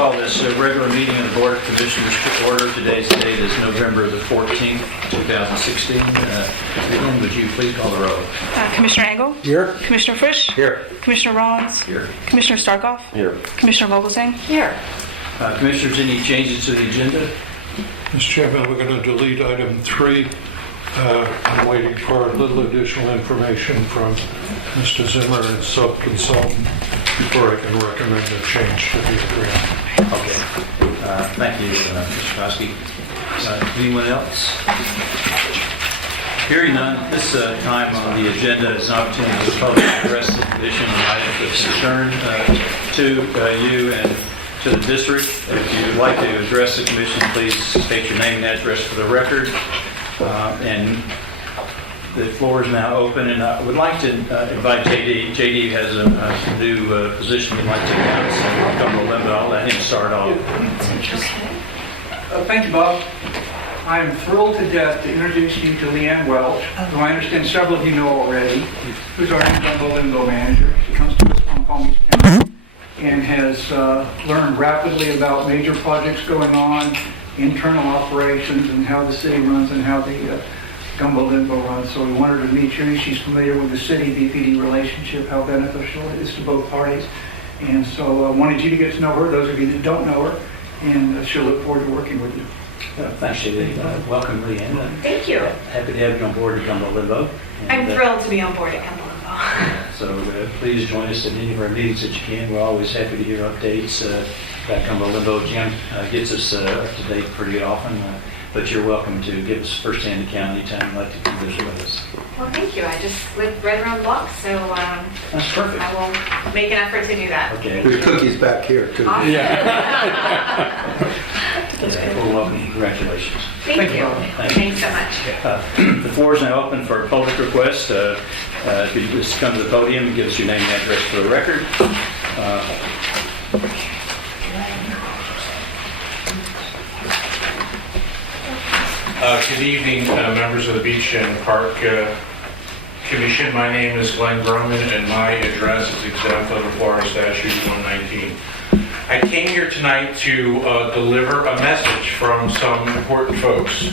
call this regular meeting of the Board of Commissioners to order. Today's date is November the 14th, 2016. Lynn, would you please call the roll? Commissioner Engel? Here. Commissioner Frisch? Here. Commissioner Rollins? Here. Commissioner Starkov? Here. Commissioner Vogelsang? Here. Commissioners, any changes to the agenda? Mr. Chairman, we're going to delete item 3. I'm waiting for a little additional information from Mr. Zimmer and sub-consultant before I can recommend a change to the agreement. Okay. Thank you, Mr. Kosky. Anyone else? Hearing none, this time on the agenda is an opportunity for the public to address the commission on items of concern to you and to the district. If you would like to address the commission, please state your name and address for the record. And the floor is now open, and I would like to invite JD. JD has a new position he'd like to announce, and I'll come to limbo. I'll let him start off. Thank you, Bob. I am thrilled to death to introduce you to Leanne Welch, who I understand several of you know already, who's our income limbo manager. She comes to us from Palm Beach County and has learned rapidly about major projects going on, internal operations, and how the city runs and how the Gumbo Limbo runs. So we wanted to meet you. She's familiar with the city-BPD relationship, how beneficial it is to both parties. And so I wanted you to get to know her, those of you that don't know her, and she'll look forward to working with you. Thanks, JD. Welcome, Leanne. Thank you. Happy to have you on board at Gumbo Limbo. I'm thrilled to be on board at Gumbo Limbo. So please join us at any of our meetings that you can. We're always happy to hear updates about Gumbo Limbo. Jim gets us up to date pretty often, but you're welcome to give us first-hand account anytime you'd like to come visit with us. Well, thank you. I just live right around the block, so That's perfect. I will make an effort to do that. Okay. There's cookies back here, too. Awesome. Well, welcome. Congratulations. Thank you. Thank you. Thanks so much. The floor is now open for a public request. If you just come to the podium and give us your name and address for the record. Good evening, members of the Beach and Park Commission. My name is Glenn Groman, and my address is exempt under Florida Statute 119. I came here tonight to deliver a message from some important folks,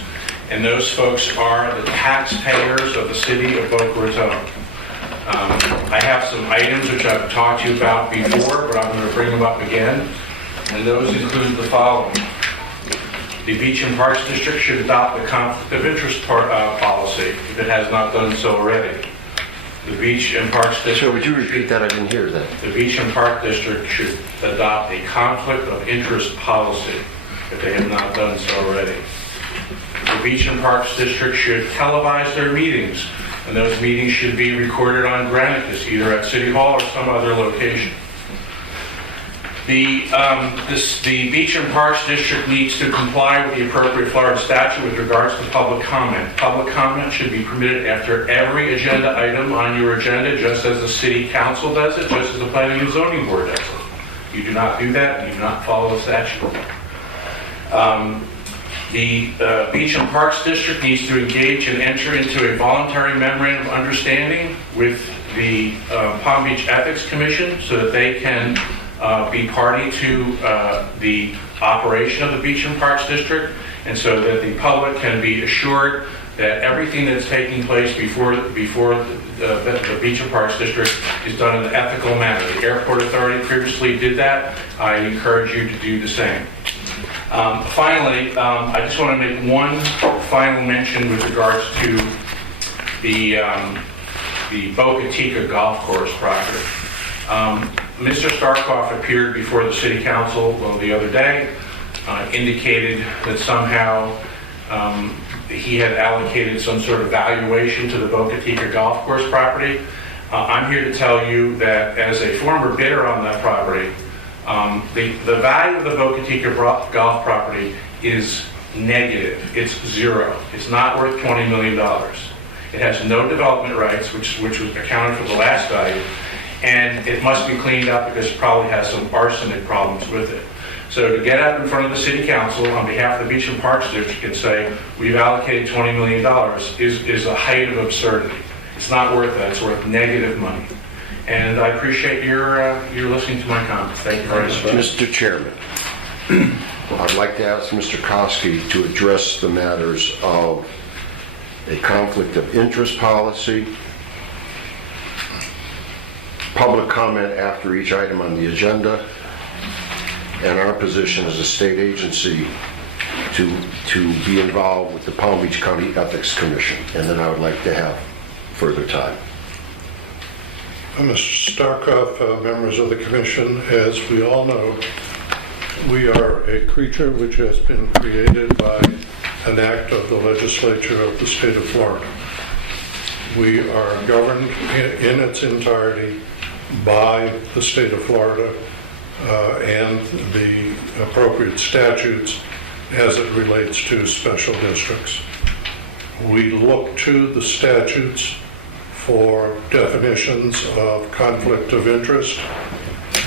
and those folks are the taxpayers of the city of Boca Raton. I have some items which I've talked to you about before, but I'm going to bring them up again, and those include the following. The Beach and Parks District should adopt the conflict of interest policy if it has not done so already. The Beach and Parks District... Sir, would you repeat that? I didn't hear that. The Beach and Park District should adopt a conflict of interest policy if they have not done so already. The Beach and Parks District should televise their meetings, and those meetings should be recorded on Granicus, either at City Hall or some other location. The Beach and Parks District needs to comply with the appropriate Florida statute with regards to public comment. Public comment should be permitted after every agenda item on your agenda, just as the City Council does it, just as the Planning and Zoning Board does it. You do not do that, and you do not follow the statute. The Beach and Parks District needs to engage and enter into a voluntary memorandum of understanding with the Palm Beach Ethics Commission so that they can be party to the operation of the Beach and Parks District, and so that the public can be assured that everything that's taking place before the Beach and Parks District is done in an ethical manner. The Airport Authority previously did that. I encourage you to do the same. Finally, I just want to make one final mention with regards to the Boca Raton golf course property. Mr. Starkov appeared before the City Council the other day, indicated that somehow he had allocated some sort of valuation to the Boca Raton golf course property. I'm here to tell you that as a former bidder on that property, the value of the Boca Raton golf property is negative. It's zero. It's not worth $20 million. It has no development rights, which was accounted for the last value. And it must be cleaned up because it probably has some arsenic problems with it. So to get up in front of the City Council on behalf of the Beach and Parks District and say, we've allocated $20 million is a height of absurdity. It's not worth that. It's worth negative money. And I appreciate your listening to my comments. Thank you very much. Mr. Chairman, I'd like to ask Mr. Koski to address the matters of a conflict of interest policy, public comment after each item on the agenda, and our position as a state agency to be involved with the Palm Beach County Ethics Commission. And then I would like to have further time. Mr. Starkov, members of the commission, as we all know, we are a creature which has been created by an act of the legislature of the state of Florida. We are governed in its entirety by the state of Florida and the appropriate statutes as it relates to special districts. We look to the statutes for definitions of conflict of interest.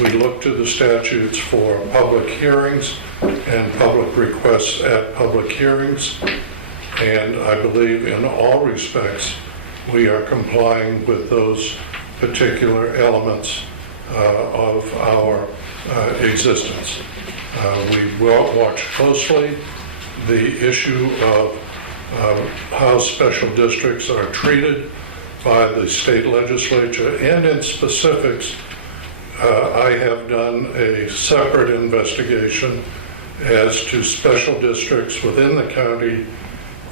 We look to the statutes for public hearings and public requests at public hearings. And I believe in all respects, we are complying with those particular elements of our existence. We will watch closely the issue of how special districts are treated by the state legislature, and in specifics, I have done a separate investigation as to special districts within the county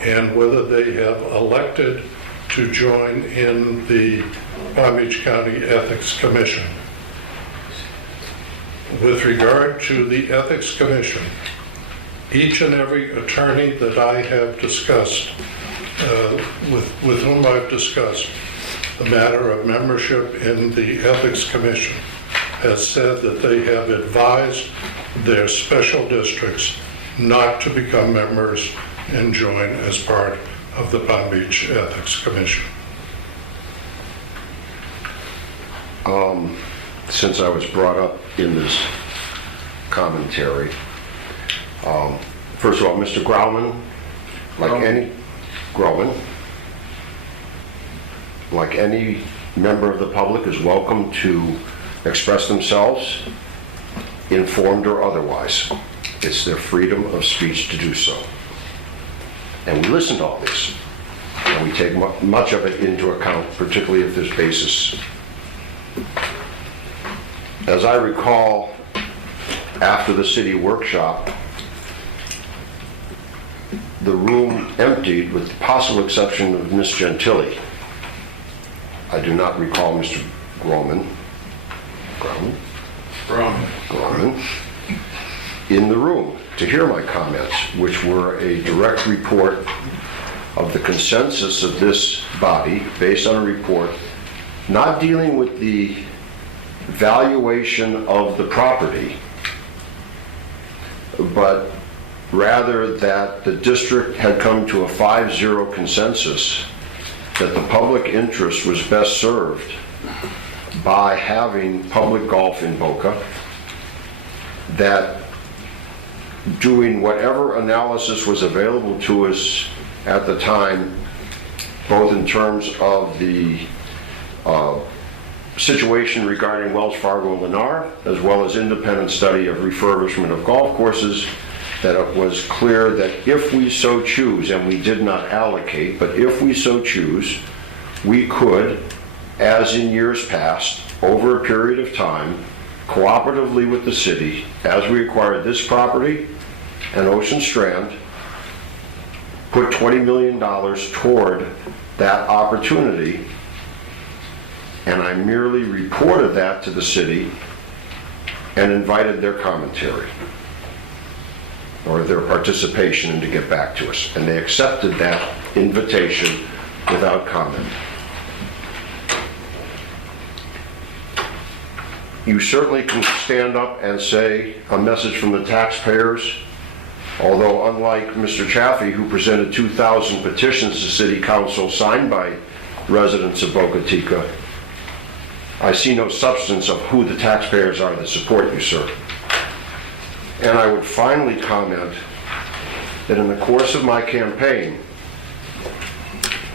and whether they have elected to join in the Palm Beach County Ethics Commission. With regard to the Ethics Commission, each and every attorney that I have discussed, with whom I've discussed the matter of membership in the Ethics Commission, has said that they have advised their special districts not to become members and join as part of the Palm Beach Ethics Commission. Since I was brought up in this commentary, first of all, Mr. Grauman, like any member of the public, is welcome to express themselves, informed or otherwise. It's their freedom of speech to do so. And we listen to all this, and we take much of it into account, particularly if there's basis. As I recall, after the city workshop, the room emptied with the possible exception of Miss Gentili. I do not recall Mr. Grauman in the room to hear my comments, which were a direct report of the consensus of this body based on a report not dealing with the valuation of the property, but rather that the district had come to a 5-0 consensus that the public interest was best served by having public golf in Boca, that doing whatever analysis was available to us at the time, both in terms of the situation regarding Wells Fargo and Lennar, as well as independent study of refurbishment of golf courses, that it was clear that if we so choose, and we did not allocate, but if we so choose, we could, as in years past, over a period of time, cooperatively with the city, as we acquired this property and Ocean Strand, put $20 million toward that opportunity. And I merely reported that to the city and invited their commentary or their participation and to get back to us. And they accepted that invitation without comment. You certainly can stand up and say a message from the taxpayers, although unlike Mr. Chaffee, who presented 2,000 petitions to City Council signed by residents of Boca Chica, I see no substance of who the taxpayers are that support you, sir. And I would finally comment that in the course of my campaign,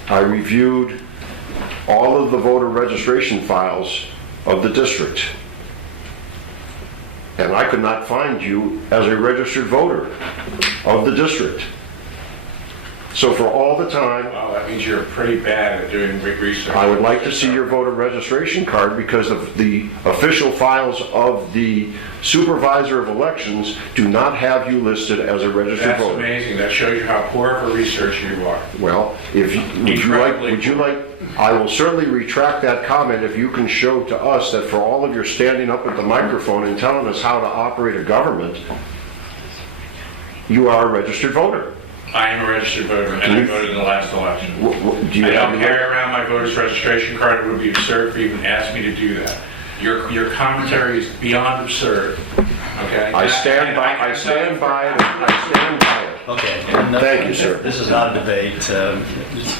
I reviewed all of the voter registration files of the district. and I could not find you as a registered voter of the district. So for all the time, Well, that means you're pretty bad at doing research. I would like to see your voter registration card, because of the official files of the supervisor of elections do not have you listed as a registered That's voter. amazing. That shows you how poor of a researcher you are. Well, would you like, I will certainly retract that comment if you can show to us that for all of your standing up at the microphone and telling us how to operate a government, you are a registered voter. I am a registered voter, and I voted in the last election. Do you I have don't carry around my voter's registration card. It would be absurd for you to even ask me to do that. Your commentary is beyond absurd. Okay? I stand by it. Okay. Thank you, sir. This is not a debate. It's a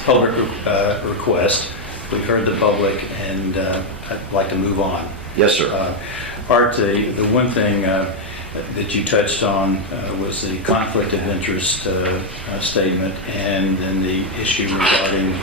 public request. We've heard the public, and I'd like to move on. Yes, sir. Art, the one thing that you touched on was the conflict of interest statement, and then the issue regarding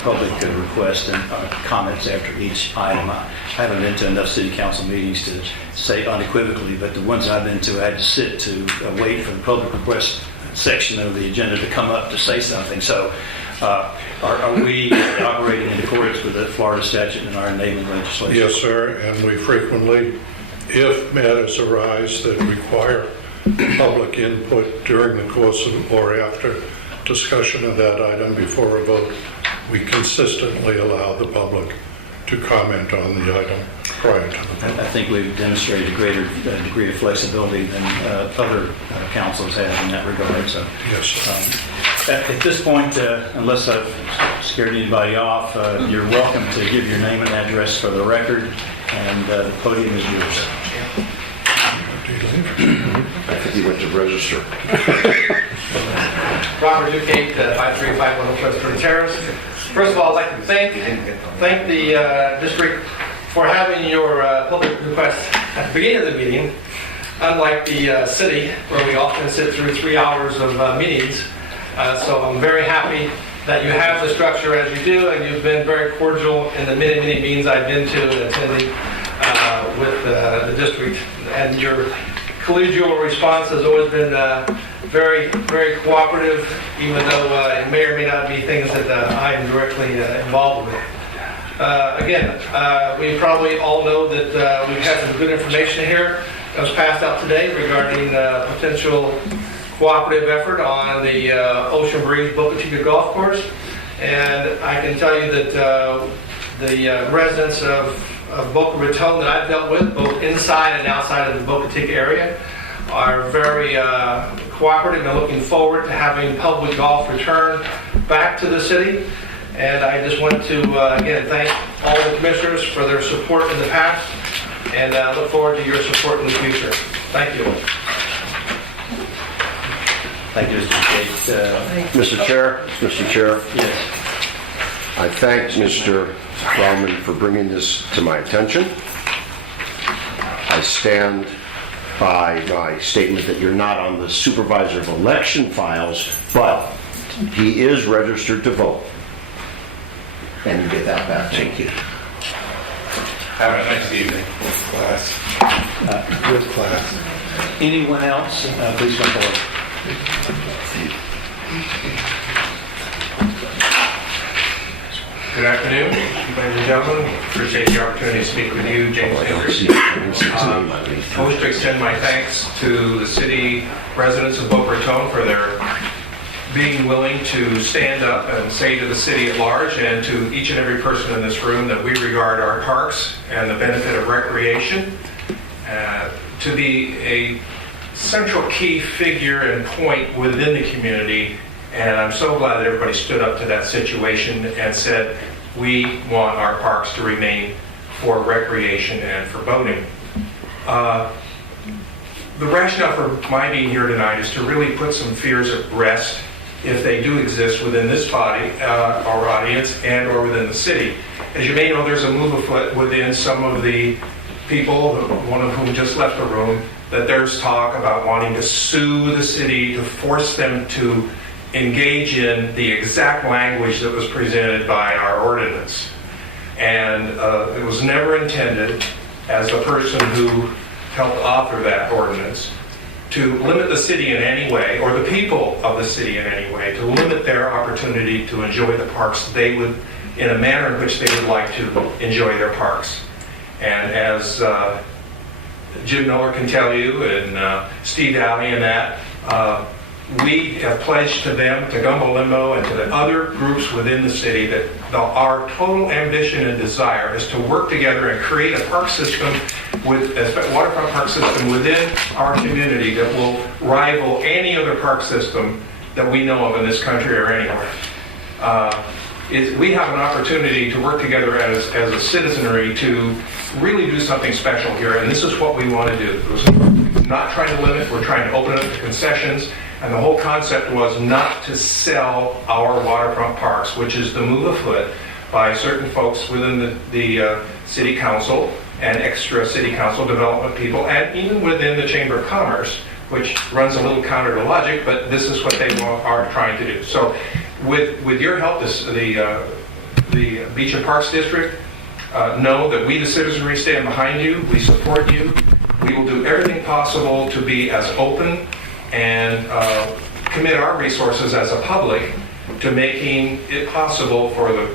public requests and comments after each item. I haven't been to enough city council meetings to say unequivocally, but the ones I've been to, I had to sit to wait for the public request section of the agenda to come up to say something. So are we operating in accordance with the Florida statute and our enabling legislation? Yes, sir, and we frequently, if matters arise that require public input during the course of or after discussion of that item before a vote, we consistently allow the public to comment on the item prior to the vote. I think we've demonstrated a greater degree of flexibility than other councils have in that regard. So, Yes, sir. at this point, unless I've scared anybody off, you're welcome to give your name and address for the record, and the podium is yours. I think he went to register. Robert Newgate, 5351 Western Terrace. First of all, I'd like to thank the district for having your public request at the beginning of the meeting. Unlike the city, where we often sit through 3 hours of meetings. So I'm very happy that you have the structure as you do, and you've been very cordial in the many meetings I've been to and attending with the district. And your collegial response has always been very cooperative, even though it may or may not be things that I am directly involved with. Again, we probably all know that we've had some good information here that was passed out today regarding potential cooperative effort on the Ocean Breeze Boca Chica Golf Course. And I can tell you that the residents of Boca Raton that I've dealt with, both inside and outside of the Boca Chica area, are very cooperative and looking forward to having public golf return back to the city. And I just want to, again, thank all the commissioners for their support in the past, and look forward to your support in the future. Thank you. Thank you, Mr. Tate. Mr. Chair, Yes. I thank Mr. Baumann for bringing this to my attention. I stand by my statement that you're not on the supervisor of election files, but he is registered to vote. And you get that back. Thank you. Have a nice evening. Good class. Anyone else? Please come forward. Good afternoon, ladies and gentlemen. Appreciate the opportunity to speak with you, James Andrews. I wish to extend my thanks to the city residents of Boca Raton for their being willing to stand up and say to the city at large and to each and every person in this room that we regard our parks and the benefit of recreation to be a central key figure and point within the community. And I'm so glad that everybody stood up to that situation and said, we want our parks to remain for recreation and for boating. The rationale for my being here tonight is to really put some fears at rest, if they do exist within this body, our audience, and or within the city. As you may know, there's a move afoot within some of the people, one of whom just left the room, that there's talk about wanting to sue the city to force them to engage in the exact language that was presented by our ordinance. And it was never intended, as the person who helped author that ordinance, to limit the city in any way, or the people of the city in any way, to limit their opportunity to enjoy the parks they would, in a manner in which they would like to enjoy their parks. And as Jim Miller can tell you, and Steve Alley and that, we have pledged to them, to Gumbo Limbo, and to the other groups within the city that our total ambition and desire is to work together and create a park system, with a waterfront park system within our community that will rival any other park system that we know of in this country or anywhere. We have an opportunity to work together as a citizenry to really do something special here, and this is what we want to do. We're not trying to limit, we're trying to open up the concessions. And the whole concept was not to sell our waterfront parks, which is the move afoot by certain folks within the city council and extra city council development people, and even within the Chamber of Commerce, which runs a little counter to logic, but this is what they are trying to do. So with your help, the Beach and Parks District, know that we, the citizenry, stand behind you. We support you. We will do everything possible to be as open and commit our resources as a public to making it possible for the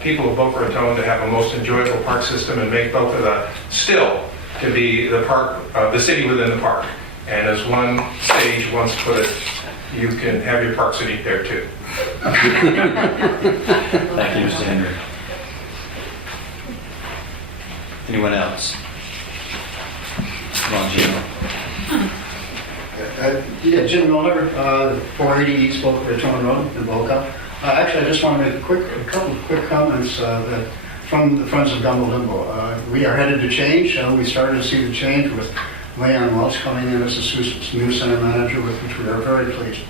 people of Boca Raton to have a most enjoyable park system and make Boca still to be the city within the park. And as one sage once put it, you can have your parks and eat there too. Thank you, Mr. Henry. Anyone else? Come on, Jim. Yeah, Jim Miller, 480 East Boca Raton Road in Boca. Actually, I just want to make a couple of quick comments from the Friends of Gumbo Limbo. We are headed to change. We started to see the change with Leanne Welch coming in as a new center manager, with which we are very pleased.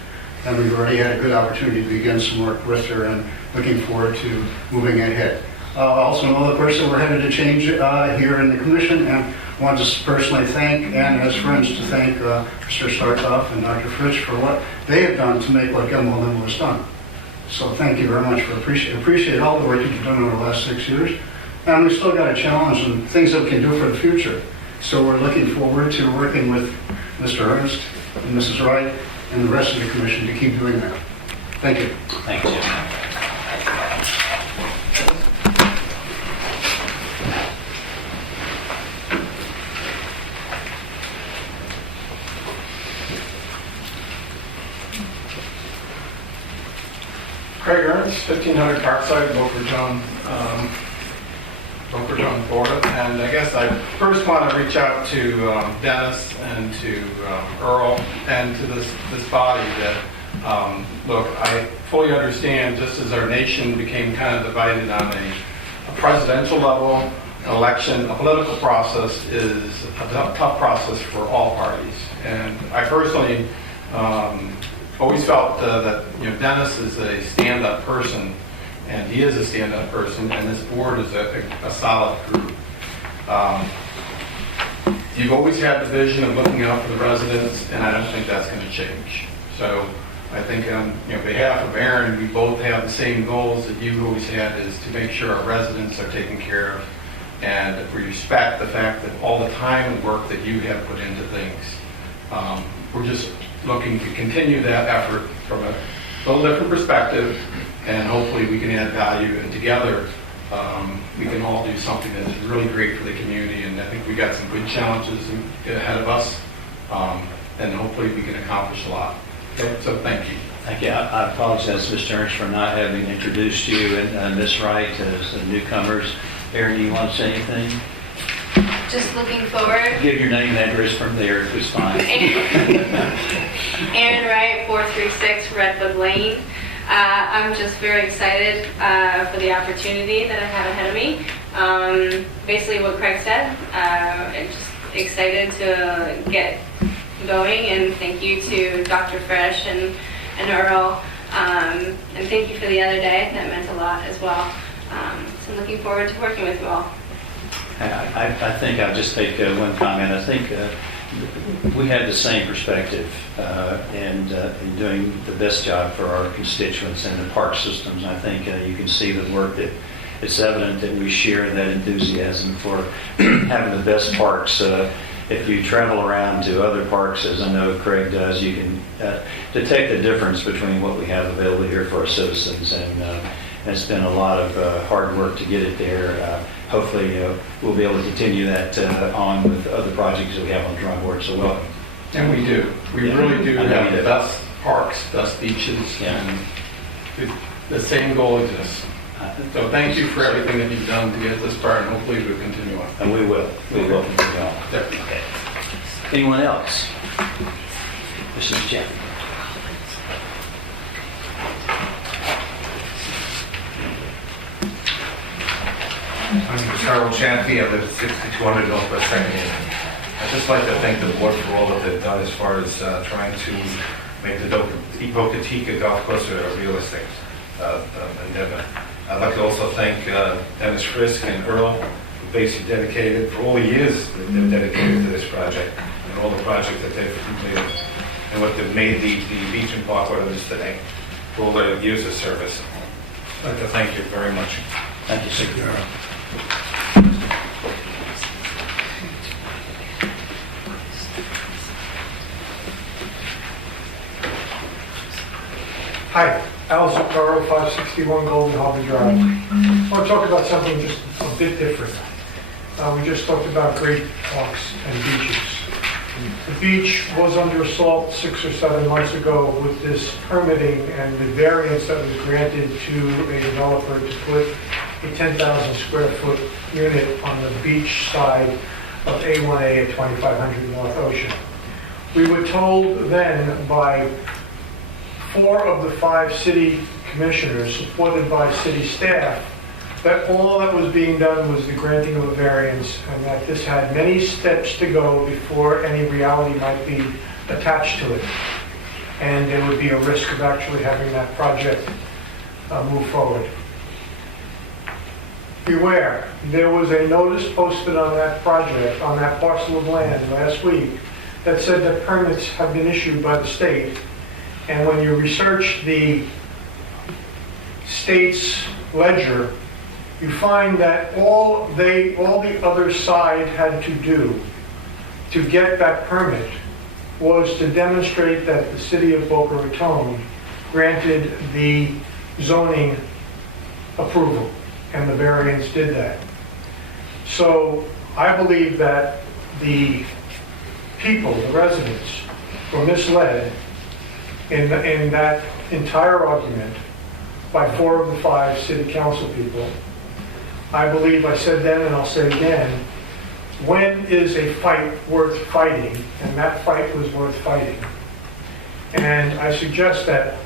And we've already had a good opportunity to begin some work with her, and looking forward to moving ahead. I also know, of course, that we're headed to change here in the commission, and want to personally thank, and as friends, to thank Mr. Starkoff and Dr. Fritsch for what they have done to make what Gumbo Limbo has done. So thank you very much for appreciate all the work you've done over the last 6 years. And we've still got a challenge and things that we can do for the future. So we're looking forward to working with Mr. Ernst and Mrs. Wright and the rest of the commission to keep doing that. Thank you. Thank you, Jim. Craig Ernst, 1500 Parkside, Boca Raton, Florida. And I guess I first want to reach out to Dennis and to Earl and to this body that, look, I fully understand, just as our nation became kind of divided on a presidential level, election, a political process is a tough process for all parties. And I personally always felt that Dennis is a stand-up person, and he is a stand-up person, and this board is a solid group. You've always had the vision of looking out for the residents, and I don't think that's going to change. So I think on behalf of Aaron, we both have the same goals that you've always had, is to make sure our residents are taken care of, and we respect the fact that all the time and work that you have put into things. We're just looking to continue that effort from a little different perspective, and hopefully we can add value, and together we can all do something that's really great for the community. And I think we got some good challenges ahead of us, and hopefully we can accomplish a lot. Okay, so thank you. Thank you. I apologize, Mr. Ernst, for not having introduced you and Ms. Wright as the newcomers. Aaron, do you want to say anything? Just looking forward. Give your name and address from there, if it's fine. Aaron Wright, 436 Redwood Lane. I'm just very excited for the opportunity that I have ahead of me. Basically what Craig said, I'm just excited to get going, and thank you to Dr. Fresh and Earl, and thank you for the other day. That meant a lot as well. So I'm looking forward to working with you all. I think I'll just take one comment. I think we have the same perspective and in doing the best job for our constituents and the park systems. I think you can see the work that it's evident that we share that enthusiasm for having the best parks if you travel around to other parks, as I know Craig does, you can detect the difference between what we have available here for our citizens. And it's been a lot of hard work to get it there. Hopefully, we'll be able to continue that on with other projects that we have on the drawing board. So welcome. And we do. We Yeah. really do I know have you the do. best parks, best beaches, Yeah. and the same goal exists. So thank you for everything that you've done to get this far, and hopefully we'll continue on. And we will. We will continue on. There. Okay. Anyone else? Mrs. Jeff. My name is Harold Chaffee. I live at 6200 Northwest 2nd Avenue. I'd just like to thank the board for all that they've done as far as trying to make the Boca Raton Golf Course a real estate endeavor. I'd like to also thank Dennis Frisk and Earl, who basically dedicated, for all the years that they've dedicated to this project, and all the projects that they've completed, and what they've made the beach and park what it is today, for all their years of service. I'd like to thank you very much. Thank you, sir. Hi, Al Zuccaro, 561 Golden Harbor Drive. I want to talk about something just a bit different. We just talked about great parks and beaches. The beach was under assault 6 or 7 months ago with this permitting and the variance that was granted to a developer to put a 10,000 square foot unit on the beach side of A1A at 2500 North Ocean. We were told then by 4 of the 5 city commissioners, supported by city staff, that all that was being done was the granting of a variance, and that this had many steps to go before any reality might be attached to it. And there would be a risk of actually having that project move forward. Beware, there was a notice posted on that project, on that parcel of land last week, that said that permits have been issued by the state. And when you research the state's ledger, you find that all the other side had to do to get that permit was to demonstrate that the city of Boca Raton granted the zoning approval, and the variance did that. So I believe that the people, the residents, were misled in that entire argument by 4 of the 5 city council people. I believe I said then and I'll say again, when is a fight worth fighting? And that fight was worth fighting. And I suggest that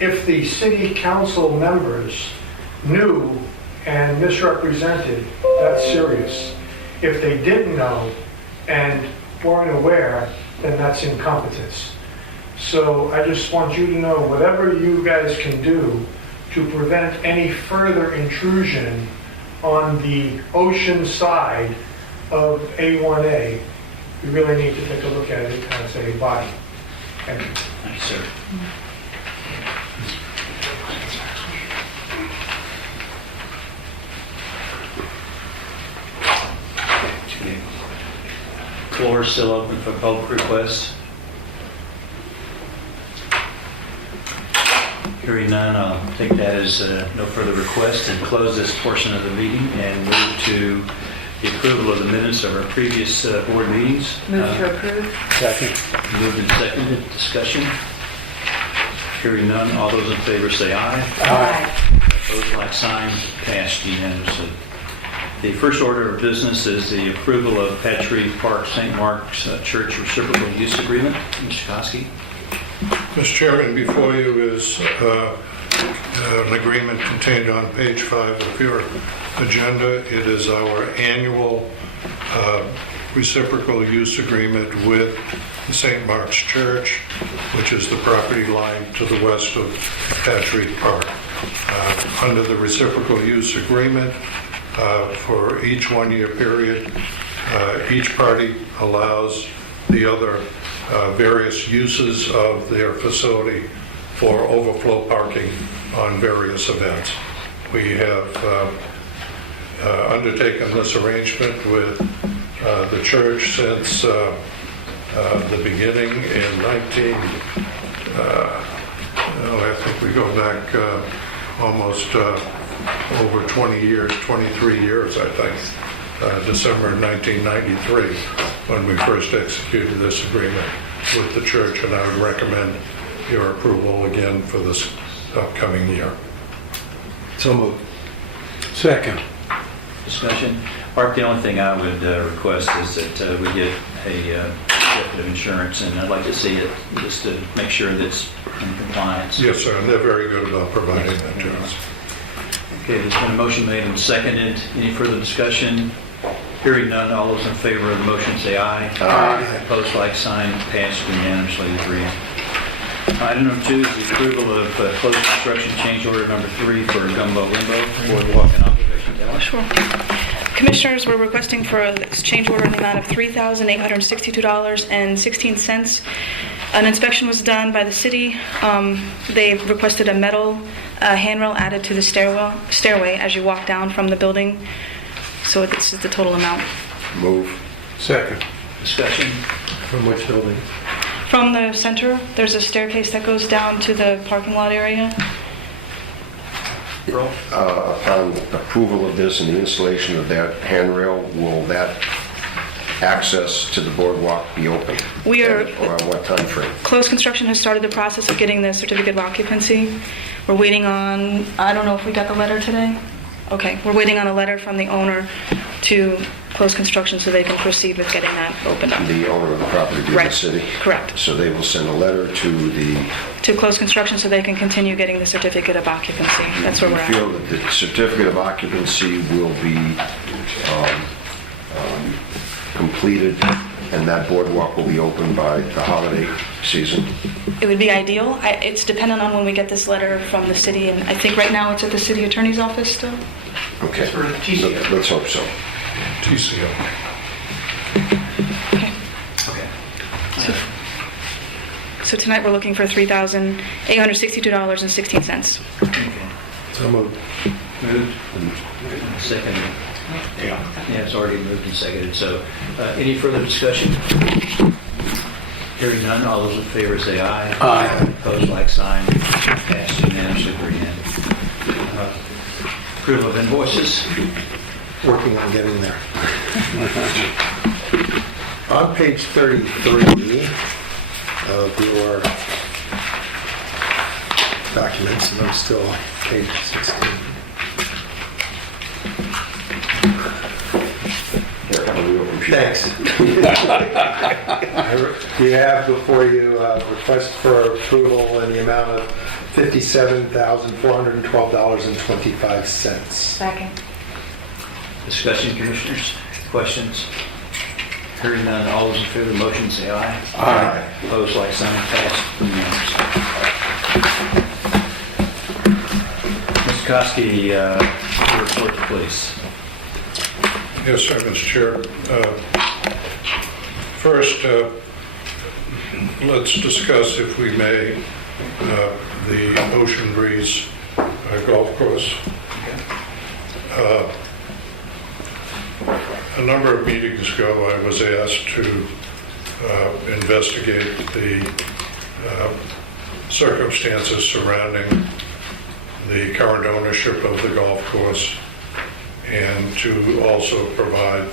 if the city council members knew and misrepresented, that's serious. If they didn't know and weren't aware, then that's incompetence. So I just want you to know, whatever you guys can do to prevent any further intrusion on the ocean side of A1A, you really need to take a look at it as a body. Thank you. Thank you, sir. Floor is still open for public requests. Hearing none, I'll take that as no further requests and close this portion of the meeting and move to the approval of the minutes of our previous board meetings. Move to approve. Second. Moved and seconded. Discussion. Hearing none, all those in favor say aye. Aye. Opposed, like sign. Passed unanimously. The first order of business is the approval of Petrie Park St. Mark's Church Reciprocal Use Agreement. Mr. Koski. Mr. Chairman, before you is an agreement contained on page 5 of your agenda. It is our annual reciprocal use agreement with the St. Mark's Church, which is the property line to the west of Petrie Park. Under the reciprocal use agreement, for each one-year period, each party allows the other various uses of their facility for overflow parking on various events. We have undertaken this arrangement with the church since the beginning in I think we go back almost over 20 years, 23 years, I think, December 1993, when we first executed this agreement with the church, and I would recommend your approval again for this upcoming year. So moved. Second. Discussion. Art, the only thing I would request is that we get a certificate of insurance, and I'd like to see it just to make sure that it's in compliance. Yes, sir, and they're very good about providing that to us. Okay, there's been a motion made and seconded. Any further discussion? Hearing none, all those in favor of the motion say aye. Aye. Opposed, like sign. Passed unanimously, 3. Item number 2 is the approval of closed construction change order number 3 for Gumbo Limbo, Boardwalk and Observation Tower. Sure. Commissioners, we're requesting for a change order in the amount of $3,862.16. An inspection was done by the city. They requested a metal handrail added to the stairway as you walk down from the building. So this is the total amount. Move. Second. Discussion. From which building? From the center, there's a staircase that goes down to the parking lot area. Upon approval of this and the installation of that handrail, will that access to the boardwalk be open? We are- Or what time frame? Closed construction has started the process of getting the certificate of occupancy. We're waiting on, I don't know if we got the letter today? Okay, we're waiting on a letter from the owner to close construction so they can proceed with getting that opened up. The owner of the property being the Right. city? Correct. So they will send a letter to the... To close construction so they can continue getting the certificate of occupancy. That's where we're We at. feel that the certificate of occupancy will be completed and that boardwalk will be open by the holiday season. It would be ideal. It's dependent on when we get this letter from the city, and I think right now it's at the city attorney's office still. Okay. For TCO. Let's hope so. TCO. Okay. Okay. So tonight we're looking for $3,862.16. So moved. Moved. Seconded. Yeah, it's already moved and seconded. So any further discussion? Hearing none, all those in favor say aye. Aye. Opposed, like sign. Passed unanimously, 3. Approval of invoices. Working on getting there. On page 33 of your documents, and I'm still on page 16. Thanks. You have before you a request for approval in the amount of $57,412.25. Second. Discussion, commissioners. Questions? Hearing none, all those in favor of the motion say aye. Aye. Opposed, like sign. Passed unanimously. Mr. Koski, your report, please. Yes, sir, Mr. Chair. First, let's discuss, if we may, the Ocean Breeze golf course. A number of meetings ago, I was asked to investigate the circumstances surrounding the current ownership of the golf course, and to also provide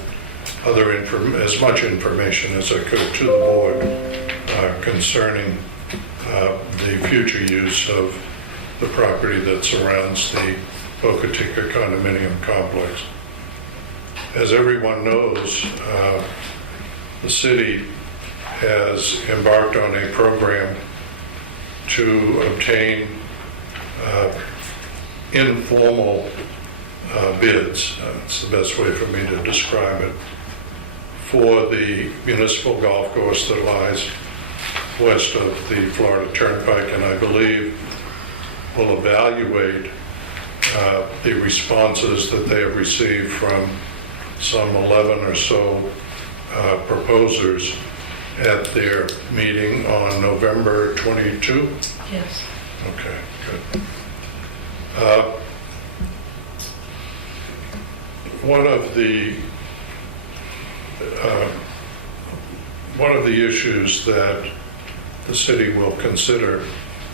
as much information as I could to the board concerning the future use of the property that surrounds the Boca Raton condominium complex. As everyone knows, the city has embarked on a program to obtain informal bids, it's the best way for me to describe it, for the municipal golf course that lies west of the Florida Turnpike, and I believe will evaluate the responses that they have received from some 11 or so proposers at their meeting on November 22? Yes. Okay, good. One of the one of the issues that the city will consider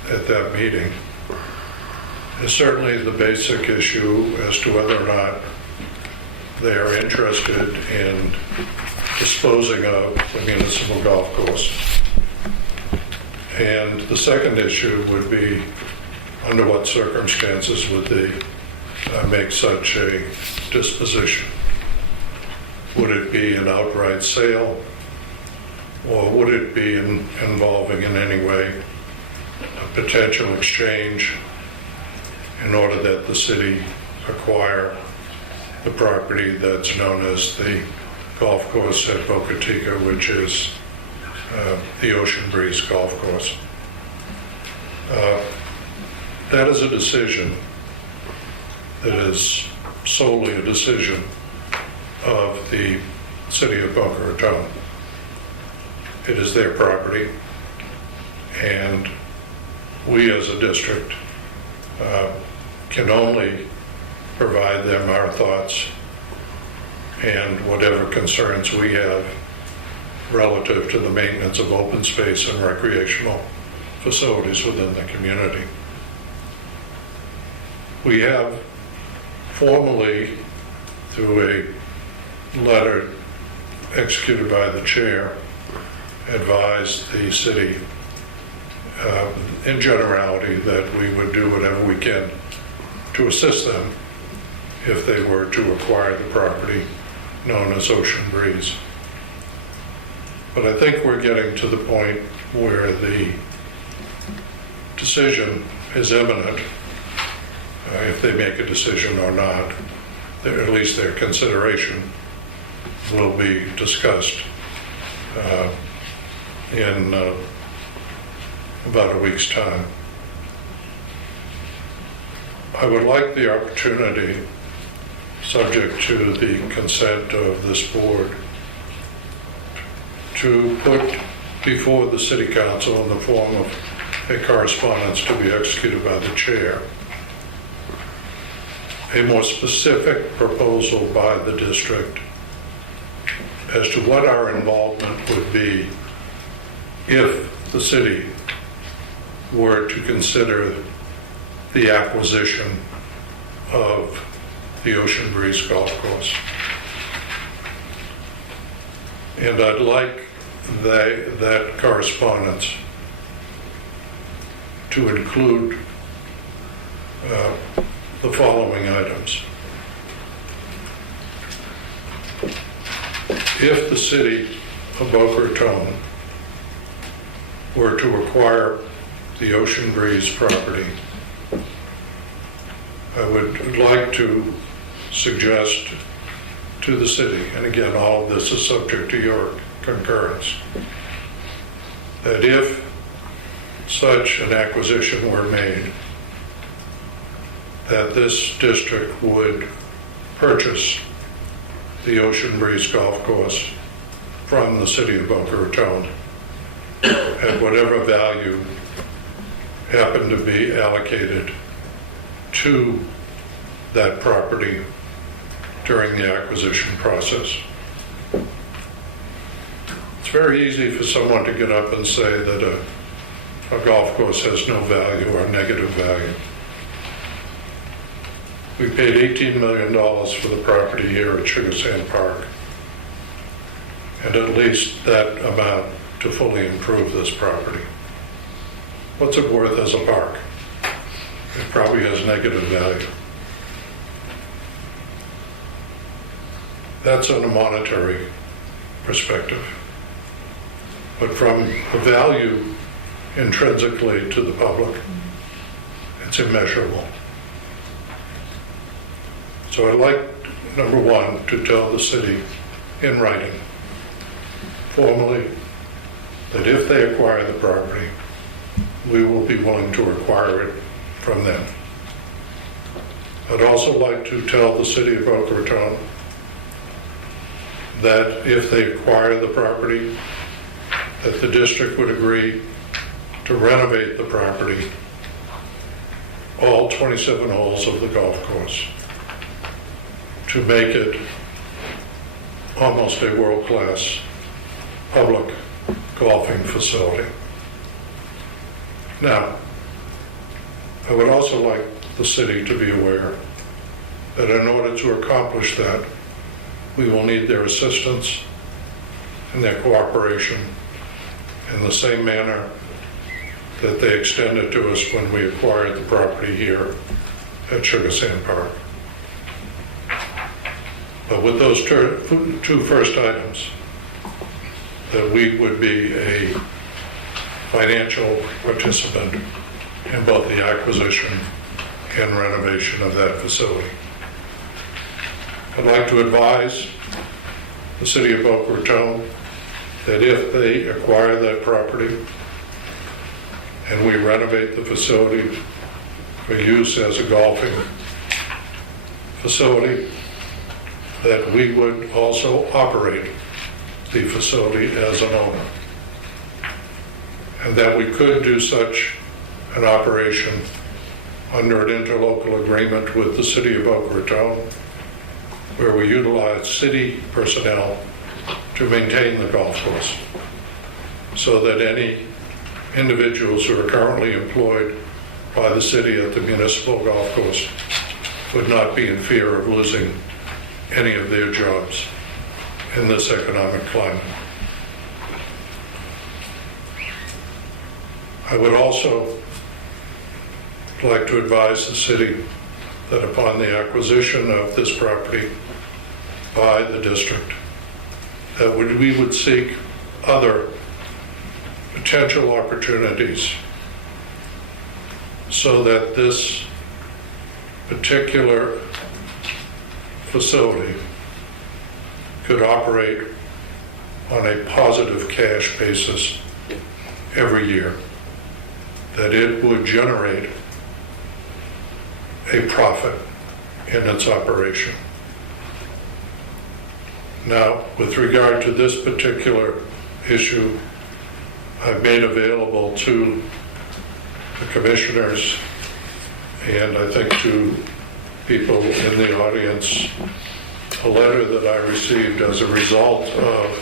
at that meeting is certainly the basic issue as to whether or not they are interested in disposing of the municipal golf course. And the second issue would be, under what circumstances would they make such a disposition? Would it be an outright sale, or would it be involving in any way a potential exchange in order that the city acquire the property that's known as the golf course at Boca Raton, which is the Ocean Breeze Golf Course? That is a decision that is solely a decision of the city of Boca Raton. It is their property, and we as a district can only provide them our thoughts and whatever concerns we have relative to the maintenance of open space and recreational facilities within the community. We have formally, through a letter executed by the chair, advised the city in generality that we would do whatever we can to assist them if they were to acquire the property known as Ocean Breeze. But I think we're getting to the point where the decision is imminent, if they make a decision or not, at least their consideration will be discussed in about a week's time. I would like the opportunity, subject to the consent of this board, to put before the city council in the form of a correspondence to be executed by the chair, a more specific proposal by the district as to what our involvement would be if the city were to consider the acquisition of the Ocean Breeze Golf Course. And I'd like that correspondence to include the following items. If the city of Boca Raton were to acquire the Ocean Breeze property, I would like to suggest to the city, and again, all of this is subject to your concurrence, that if such an acquisition were made, that this district would purchase the Ocean Breeze Golf Course from the city of Boca Raton at whatever value happened to be allocated to that property during the acquisition process. It's very easy for someone to get up and say that a golf course has no value or negative value. We paid $18 million for the property here at Sugar Sand Park, and at least that amount to fully improve this property. What's it worth as a park? It probably has negative value. That's on a monetary perspective. But from the value intrinsically to the public, it's immeasurable. So I'd like, number one, to tell the city in writing, formally, that if they acquire the property, we will be willing to acquire it from them. I'd also like to tell the city of Boca Raton that if they acquire the property, that the district would agree to renovate the property, all 27 holes of the golf course, to make it almost a world-class public golfing facility. Now, I would also like the city to be aware that in order to accomplish that, we will need their assistance and their cooperation in the same manner that they extended to us when we acquired the property here at Sugar Sand Park. But with those two first items, that we would be a financial participant in both the acquisition and renovation of that facility. I'd like to advise the city of Boca Raton that if they acquire that property and we renovate the facility for use as a golfing facility, that we would also operate the facility as an owner. And that we could do such an operation under an interlocal agreement with the city of Boca Raton, where we utilize city personnel to maintain the golf course, so that any individuals who are currently employed by the city at the municipal golf course would not be in fear of losing any of their jobs in this economic climate. I would also like to advise the city that upon the acquisition of this property by the district, that we would seek other potential opportunities so that this particular facility could operate on a positive cash basis every year, that it would generate a profit in its operation. Now, with regard to this particular issue, I've made available to the commissioners and I think to people in the audience a letter that I received as a result of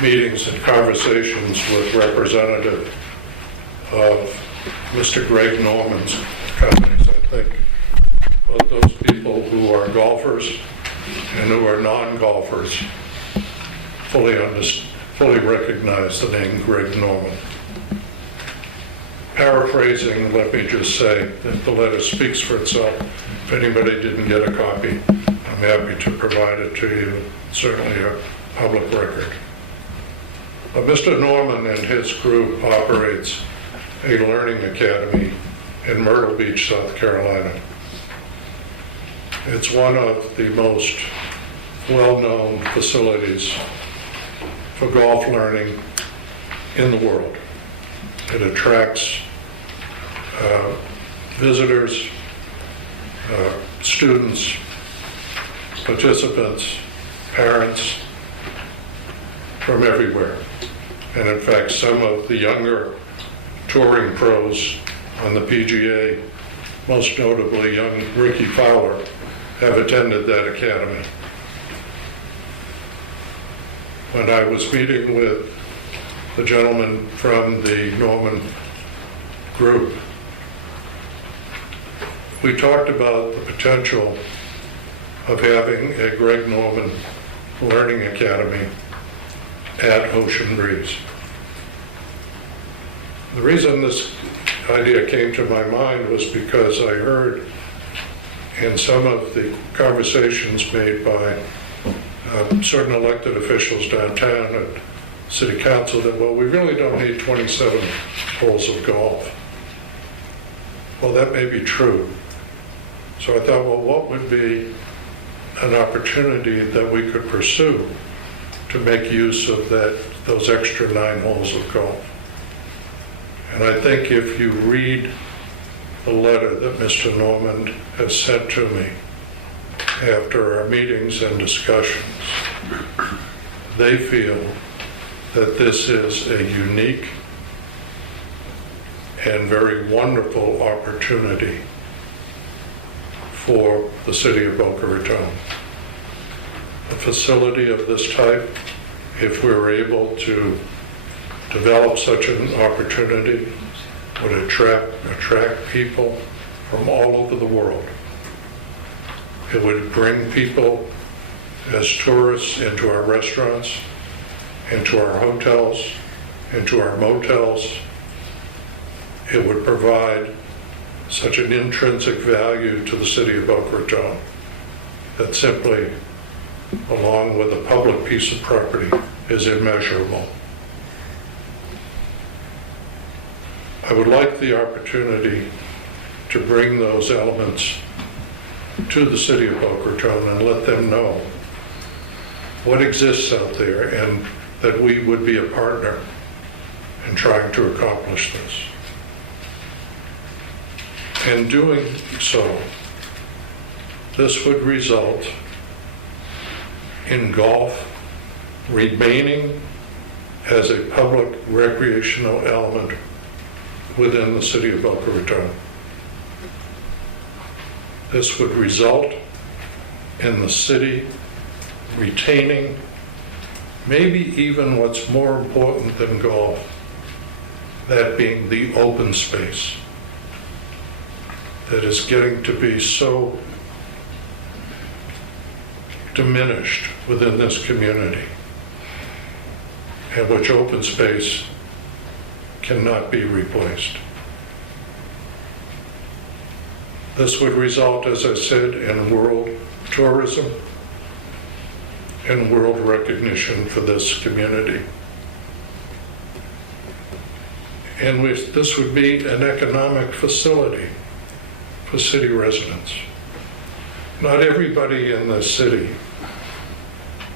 meetings and conversations with representative of Mr. Greg Norman's companies. I think both those people who are golfers and who are non-golfers fully recognize the name Greg Norman. Paraphrasing, let me just say that the letter speaks for itself. If anybody didn't get a copy, I'm happy to provide it to you. It's certainly a public record. But Mr. Norman and his group operates a learning academy in Myrtle Beach, South Carolina. It's one of the most well-known facilities for golf learning in the world. It attracts visitors, students, participants, parents from everywhere. And in fact, some of the younger touring pros on the PGA, most notably young Ricky Fowler, have attended that academy. When I was meeting with the gentleman from the Norman group, we talked about the potential of having a Greg Norman Learning Academy at Ocean Breeze. The reason this idea came to my mind was because I heard in some of the conversations made by certain elected officials downtown at City Council that, well, we really don't need 27 holes of golf. Well, that may be true. So I thought, well, what would be an opportunity that we could pursue to make use of those extra 9 holes of golf? And I think if you read the letter that Mr. Norman has sent to me after our meetings and discussions, they feel that this is a unique and very wonderful opportunity for the city of Boca Raton. a facility of this type, if we were able to develop such an opportunity, would attract people from all over the world. It would bring people as tourists into our restaurants, into our hotels, into our motels. It would provide such an intrinsic value to the city of Boca Raton that simply, along with a public piece of property, is immeasurable. I would like the opportunity to bring those elements to the city of Boca Raton and let them know what exists out there and that we would be a partner in trying to accomplish this. In doing so, this would result in golf remaining as a public recreational element within the city of Boca Raton. This would result in the city retaining maybe even what's more important than golf, that being the open space that is getting to be so diminished within this community, and which open space cannot be replaced. This would result, as I said, in world tourism and world recognition for this community. And this would be an economic facility for city residents. Not everybody in the city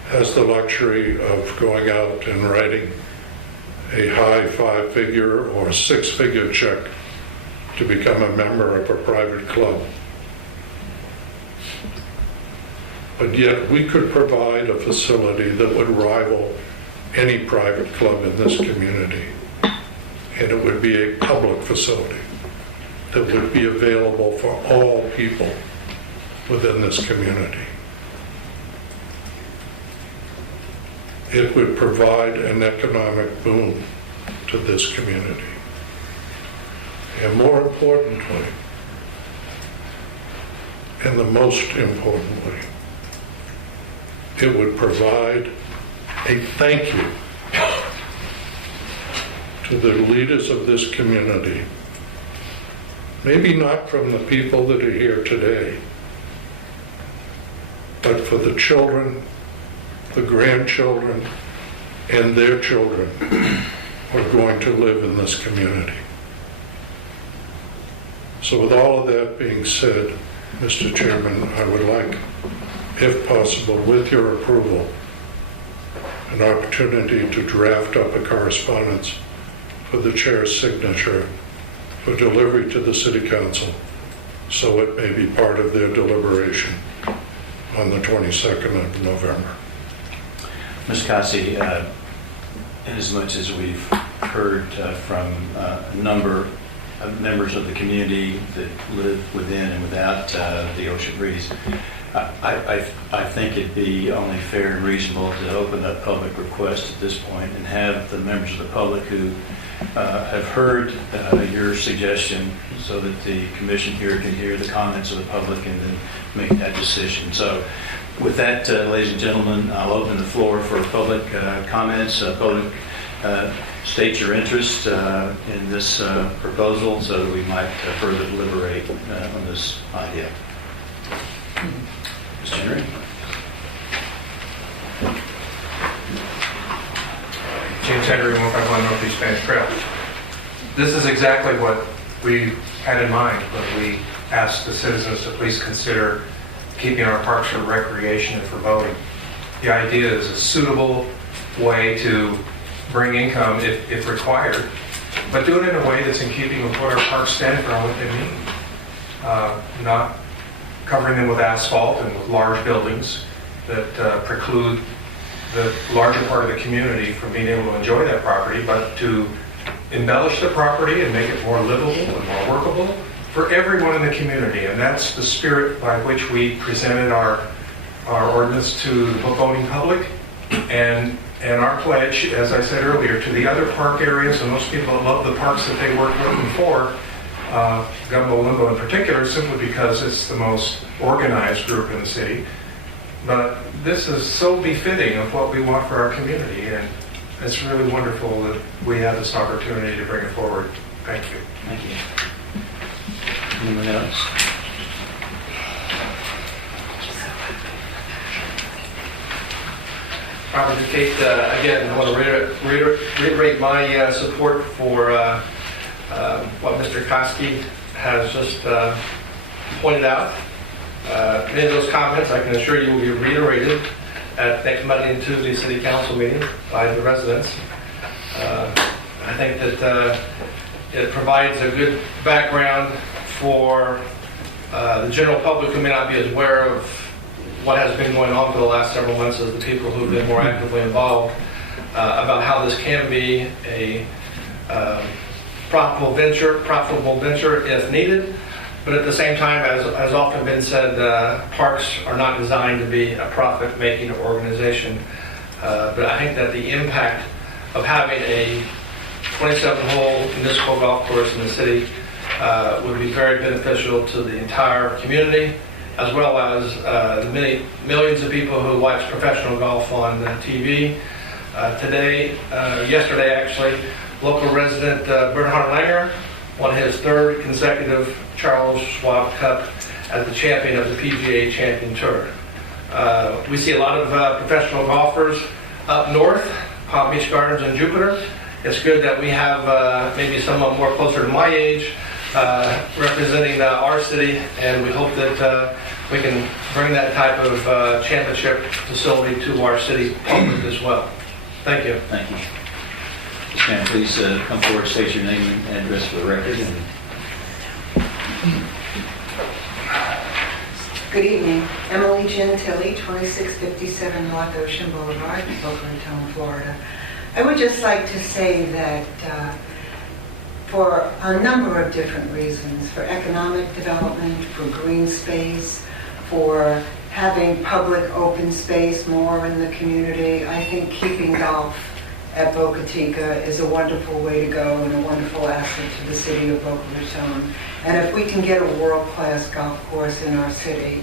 has the luxury of going out and writing a high 5-figure or 6-figure check to become a member of a private club. But yet we could provide a facility that would rival any private club in this community. And it would be a public facility that would be available for all people within this community. It would provide an economic boom to this community. And more importantly, and the most importantly, it would provide a thank you to the leaders of this community. Maybe not from the people that are here today, but for the children, the grandchildren, and their children who are going to live in this community. So with all of that being said, Mr. Chairman, I would like, if possible, with your approval, an opportunity to draft up a correspondence for the chair's signature for delivery to the City Council, so it may be part of their deliberation on the 22nd of November. Mr. Cassi, inasmuch as we've heard from a number of members of the community that live within and without the Ocean Breeze, I think it'd be only fair and reasonable to open up public request at this point and have the members of the public who have heard your suggestion, so that the commission here can hear the comments of the public and then make that decision. So with that, ladies and gentlemen, I'll open the floor for public comments. Public, state your interest in this proposal so that we might further deliberate on this idea. Mr. Henry? James Henry, 151 Northeast Spanish Trail. This is exactly what we had in mind when we asked the citizens to please consider keeping our parks for recreation and for boating. The idea is a suitable way to bring income if required, but do it in a way that's in keeping with what our parks stand for and what they mean. Not covering them with asphalt and with large buildings that preclude the larger part of the community from being able to enjoy that property, but to embellish the property and make it more livable and more workable for everyone in the community. And that's the spirit by which we presented our our ordinance to the voting public, and our pledge, as I said earlier, to the other park areas and those people that love the parks that they work with and for, Gumbo Limbo in particular, simply because it's the most organized group in the city. But this is so befitting of what we want for our community, and it's really wonderful that we have this opportunity to bring it forward. Thank you. Thank you. Anyone else? Robert Kate, again, I want to reiterate my support for what Mr. Koski has just pointed out. Many of those comments, I can assure you, will be reiterated at next Monday and Tuesday City Council meeting by the residents. I think that it provides a good background for the general public who may not be as aware of what has been going on for the last several months as the people who have been more actively involved about how this can be a profitable venture if needed. But at the same time, as has often been said, parks are not designed to be a profit-making organization. But I think that the impact of having a 27-hole municipal golf course in the city would be very beneficial to the entire community, as well as the many millions of people who watch professional golf on TV. Yesterday actually, local resident Bernhard Langer won his third consecutive Charles Schwab Cup as the champion of the PGA Champion Tour. We see a lot of professional golfers up north, Palm Beach Gardens and Jupiter. It's good that we have maybe someone more closer to my age representing our city, and we hope that we can bring that type of championship facility to our city public as well. Thank you. Thank you. Ma'am, please come forward, state your name and address for the record. Good evening. Emily Gentili, 2657 North Ocean Boulevard, Boca Raton, Florida. I would just like to say that for a number of different reasons, for economic development, for green space, for having public open space more in the community, I think keeping golf at Boca Chica is a wonderful way to go and a wonderful asset to the city of Boca Raton. And if we can get a world-class golf course in our city,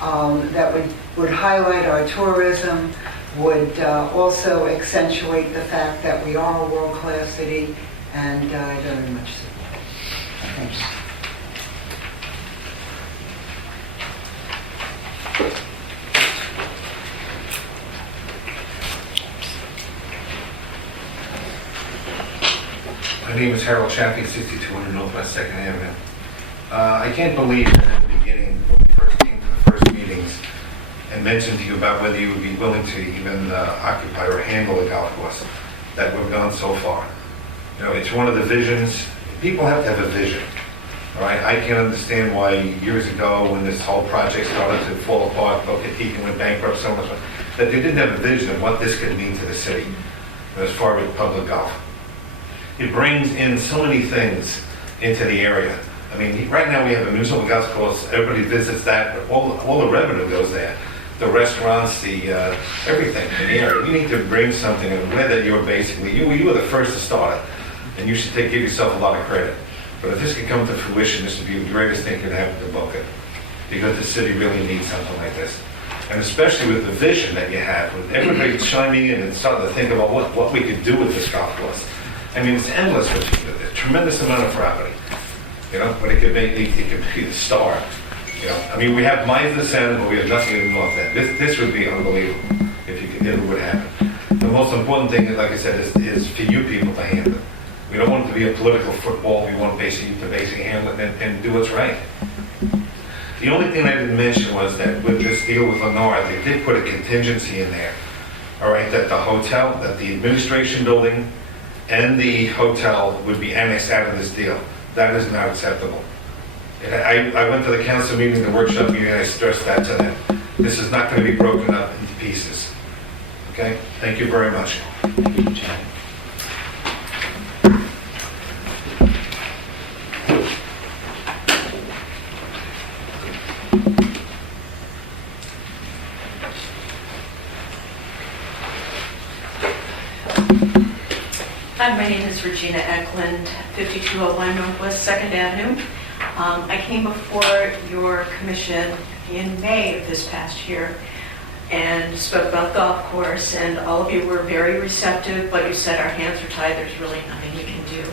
that would highlight our tourism, would also accentuate the fact that we are a world-class city, and I very much support it. Thanks. My name is Harold Chaffee, 6200 Northwest 2nd Avenue. I can't believe that in the beginning, when we first came to the first meetings and mentioned to you about whether you would be willing to even occupy or handle a golf course, that we've gone so far. You know, it's one of the visions. People have to have a vision. All right, I can understand why years ago when this whole project started to fall apart, Boca Raton went bankrupt so much, that they didn't have a vision of what this could mean to the city as far as public golf. It brings in so many things into the area. I mean, right now we have a municipal golf course. Everybody visits that, but all the revenue goes there. The restaurants, the everything in the area. You need to bring something, and whether you're basically you were the first to start it, and you should give yourself a lot of credit. But if this could come to fruition, this would be the greatest thing that could happen to Boca, because the city really needs something like this. And especially with the vision that you have, with everybody chiming in and starting to think about what we could do with this golf course. I mean, it's endless, a tremendous amount of property, you know, but it could be the star. You know, I mean, we have mines in the center, but we have nothing in the north end. This would be unbelievable if it would happen. The most important thing, like I said, is for you people to handle it. We don't want it to be a political football. We want basically to handle it and do what's right. The only thing I didn't mention was that with this deal with Lennar, they did put a contingency in there. All right, that the hotel, that the administration building and the hotel would be annexed out of this deal. That is not acceptable. I went to the council meeting, the workshop meeting, and I stressed that to them. This is not going to be broken up into pieces. Okay? Thank you very much. Thank you, John. Hi, my name is Regina Eklund, 5201 Northwest 2nd Avenue. I came before your commission in May of this past year and spoke about golf course, and all of you were very receptive, but you said our hands are tied, there's really nothing we can do.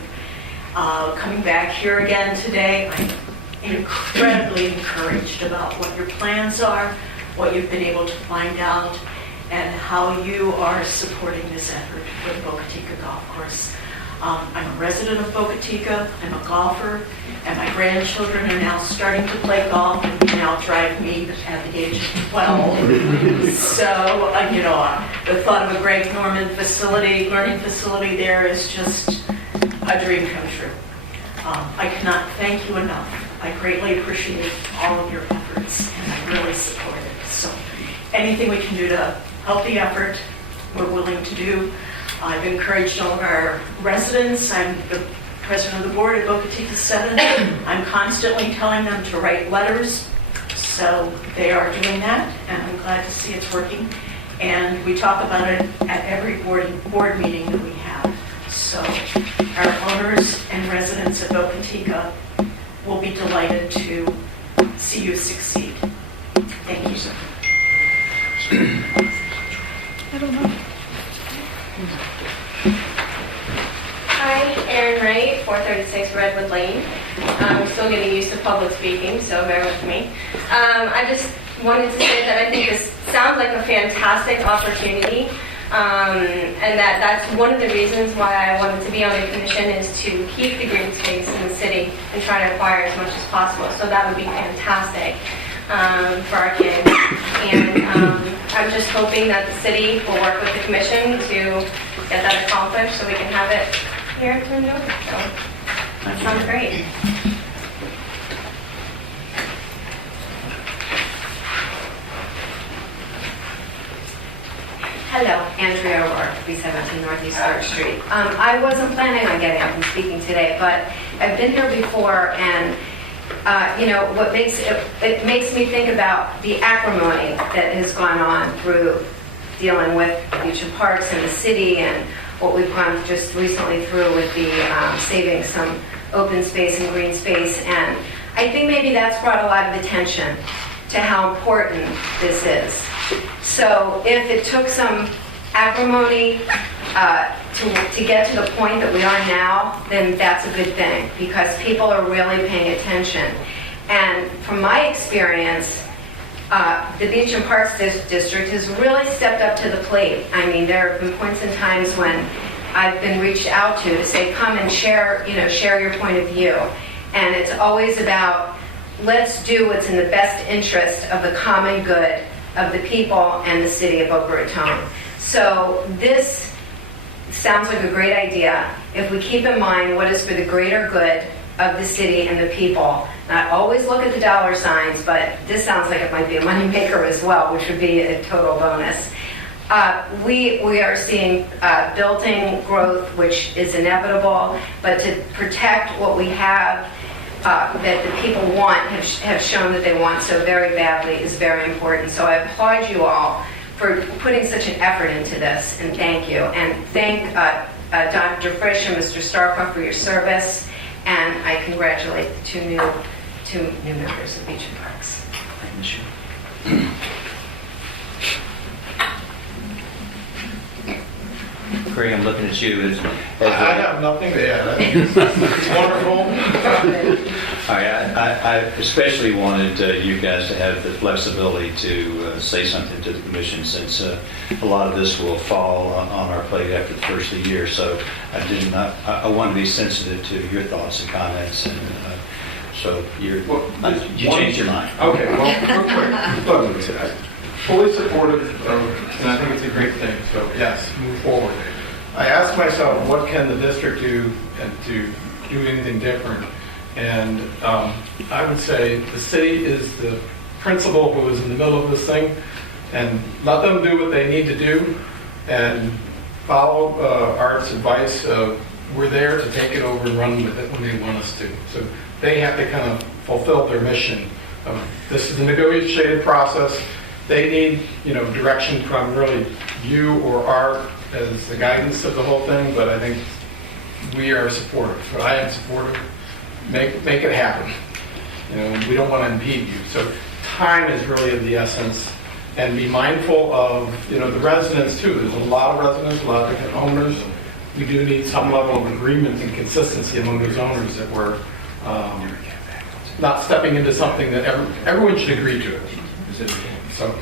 Coming back here again today, I'm incredibly encouraged about what your plans are, what you've been able to find out, and how you are supporting this effort for the Boca Raton Golf Course. I'm a resident of Boca Raton, I'm a golfer, and my grandchildren are now starting to play golf and now drive me at the age of 12. So, the thought of a Greg Norman learning facility there is just a dream come true. I cannot thank you enough. I greatly appreciate all of your efforts, and I really support it. So, anything we can do to help the effort, we're willing to do. I've encouraged all of our residents. I'm the president of the board at Boca Raton 7. I'm constantly telling them to write letters, so they are doing that, and I'm glad to see it's working. And we talk about it at every board meeting that we have. So our owners and residents at Boca Raton will be delighted to see you succeed. Thank you so much. I don't know. Hi, Erin Wright, 436 Redwood Lane. I'm still getting used to public speaking, so bear with me. I just wanted to say that I think this sounds like a fantastic opportunity, and that's one of the reasons why I wanted to be on the commission is to keep the green space in the city and try to acquire as much as possible. So that would be fantastic for our kids. And I'm just hoping that the city will work with the commission to get that accomplished so we can have it here in New York. So that sounds great. Hello, Andrea O'Rourke, 317 Northeast 3rd Street. I wasn't planning on getting up and speaking today, but I've been here before, and what makes it makes me think about the acrimony that has gone on through dealing with beach and parks in the city, and what we've gone just recently through with the saving some open space and green space. And I think maybe that's brought a lot of attention to how important this is. So if it took some acrimony to get to the point that we are now, then that's a good thing, because people are really paying attention. And from my experience, the Beach and Parks District has really stepped up to the plate. I mean, there have been points and times when I've been reached out to say, come and share your point of view. And it's always about, let's do what's in the best interest of the common good of the people and the city of Boca Raton. So this sounds like a great idea if we keep in mind what is for the greater good of the city and the people. Not always look at the dollar signs, but this sounds like it might be a moneymaker as well, which would be a total bonus. We are seeing built-in growth, which is inevitable, but to protect what we have that the people want, have shown that they want so very badly, is very important. So I applaud you all for putting such an effort into this, and thank you. And thank Dr. Frisch and Mr. Starkov for your service, and I congratulate the two new members of Beach and Parks. Craig, I'm looking at you. I have nothing to add. It's wonderful. All right, I especially wanted you guys to have the flexibility to say something to the commission, since a lot of this will fall on our plate after the first of the year. So I want to be sensitive to your thoughts and comments, and so you changed your mind. Okay, well, real quick. Fully supportive of, and I think it's a great thing. So yes, move forward. I asked myself, what can the district do and to do anything different? And I would say the city is the principal who is in the middle of this thing, and let them do what they need to do and follow Art's advice. We're there to take it over and run with it when they want us to. So they have to kind of fulfill their mission. This is a negotiated process. They need, direction from really you or Art as the guidance of the whole thing, but I think we are supportive. So I am supportive. Make it happen. You know, we don't want to impede you. So time is really of the essence, and be mindful of, you know, the residents too. There's a lot of residents, a lot of different owners. We do need some level of agreement and consistency among those owners that we're not stepping into something that everyone should agree to. So.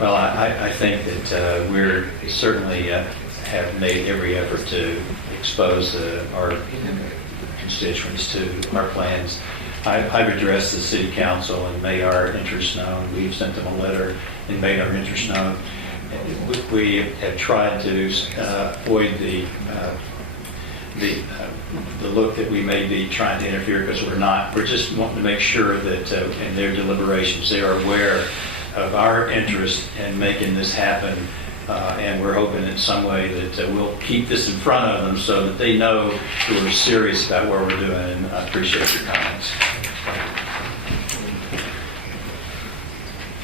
Well, I think that we're certainly have made every effort to expose our constituents to our plans. I've addressed the city council and made our interest known. We've sent them a letter and made our interest known. We have tried to avoid the look that we may be trying to interfere, because we're not. We're just wanting to make sure that in their deliberations they are aware of our interest in making this happen, and we're hoping in some way that we'll keep this in front of them so that they know that we're serious about what we're doing, and I appreciate your comments.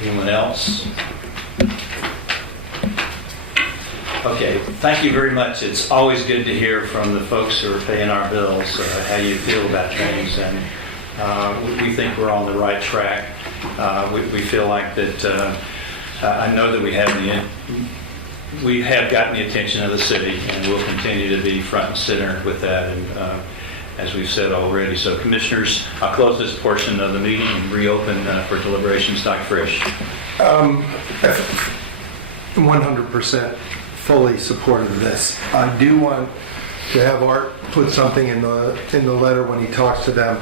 Anyone else? Okay, thank you very much. It's always good to hear from the folks who are paying our bills how you feel about things, and we think we're on the right track. We feel like that. I know that we have gotten the attention of the city, and we'll continue to be front and center with that, and as we've said already. So, commissioners, I'll close this portion of the meeting and reopen for deliberations. Dr. Frisch. 100% fully supportive of this. I do want to have Art put something in the letter when he talks to them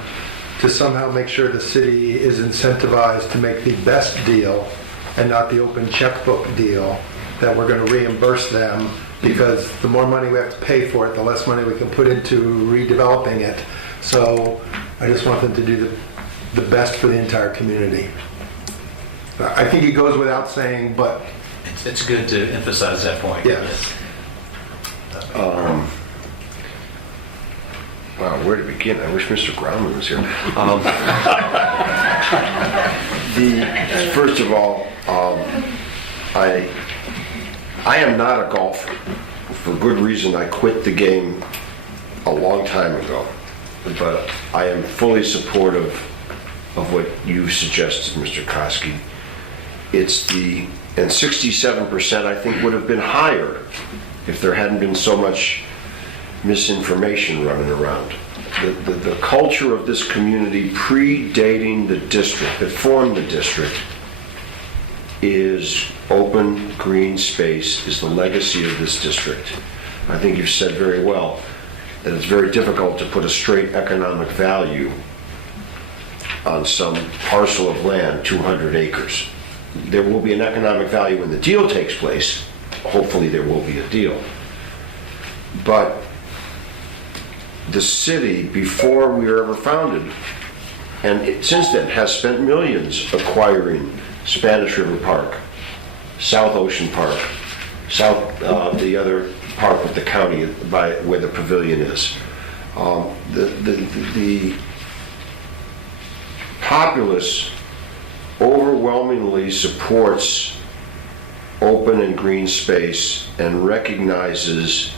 to somehow make sure the city is incentivized to make the best deal and not the open checkbook deal, that we're going to reimburse them, because the more money we have to pay for it, the less money we can put into redeveloping it. So I just want them to do the best for the entire community. I think it goes without saying, but it's good to emphasize that point. Yes. Wow, where to begin? I wish Mr. Grauman was here. First of all, I am not a golfer. For good reason, I quit the game a long time ago. But I am fully supportive of what you suggested, Mr. Koski. And 67% I think would have been higher if there hadn't been so much misinformation running around. The culture of this community predating the district, that formed the district, is open green space, is the legacy of this district. I think you've said very well that it's very difficult to put a straight economic value on some parcel of land, 200 acres. There will be an economic value when the deal takes place. Hopefully there will be a deal. But the city, before we were ever founded, and since then, has spent millions acquiring Spanish River Park, South Ocean Park, the other park with the county by where the pavilion is. The populace overwhelmingly supports open and green space and recognizes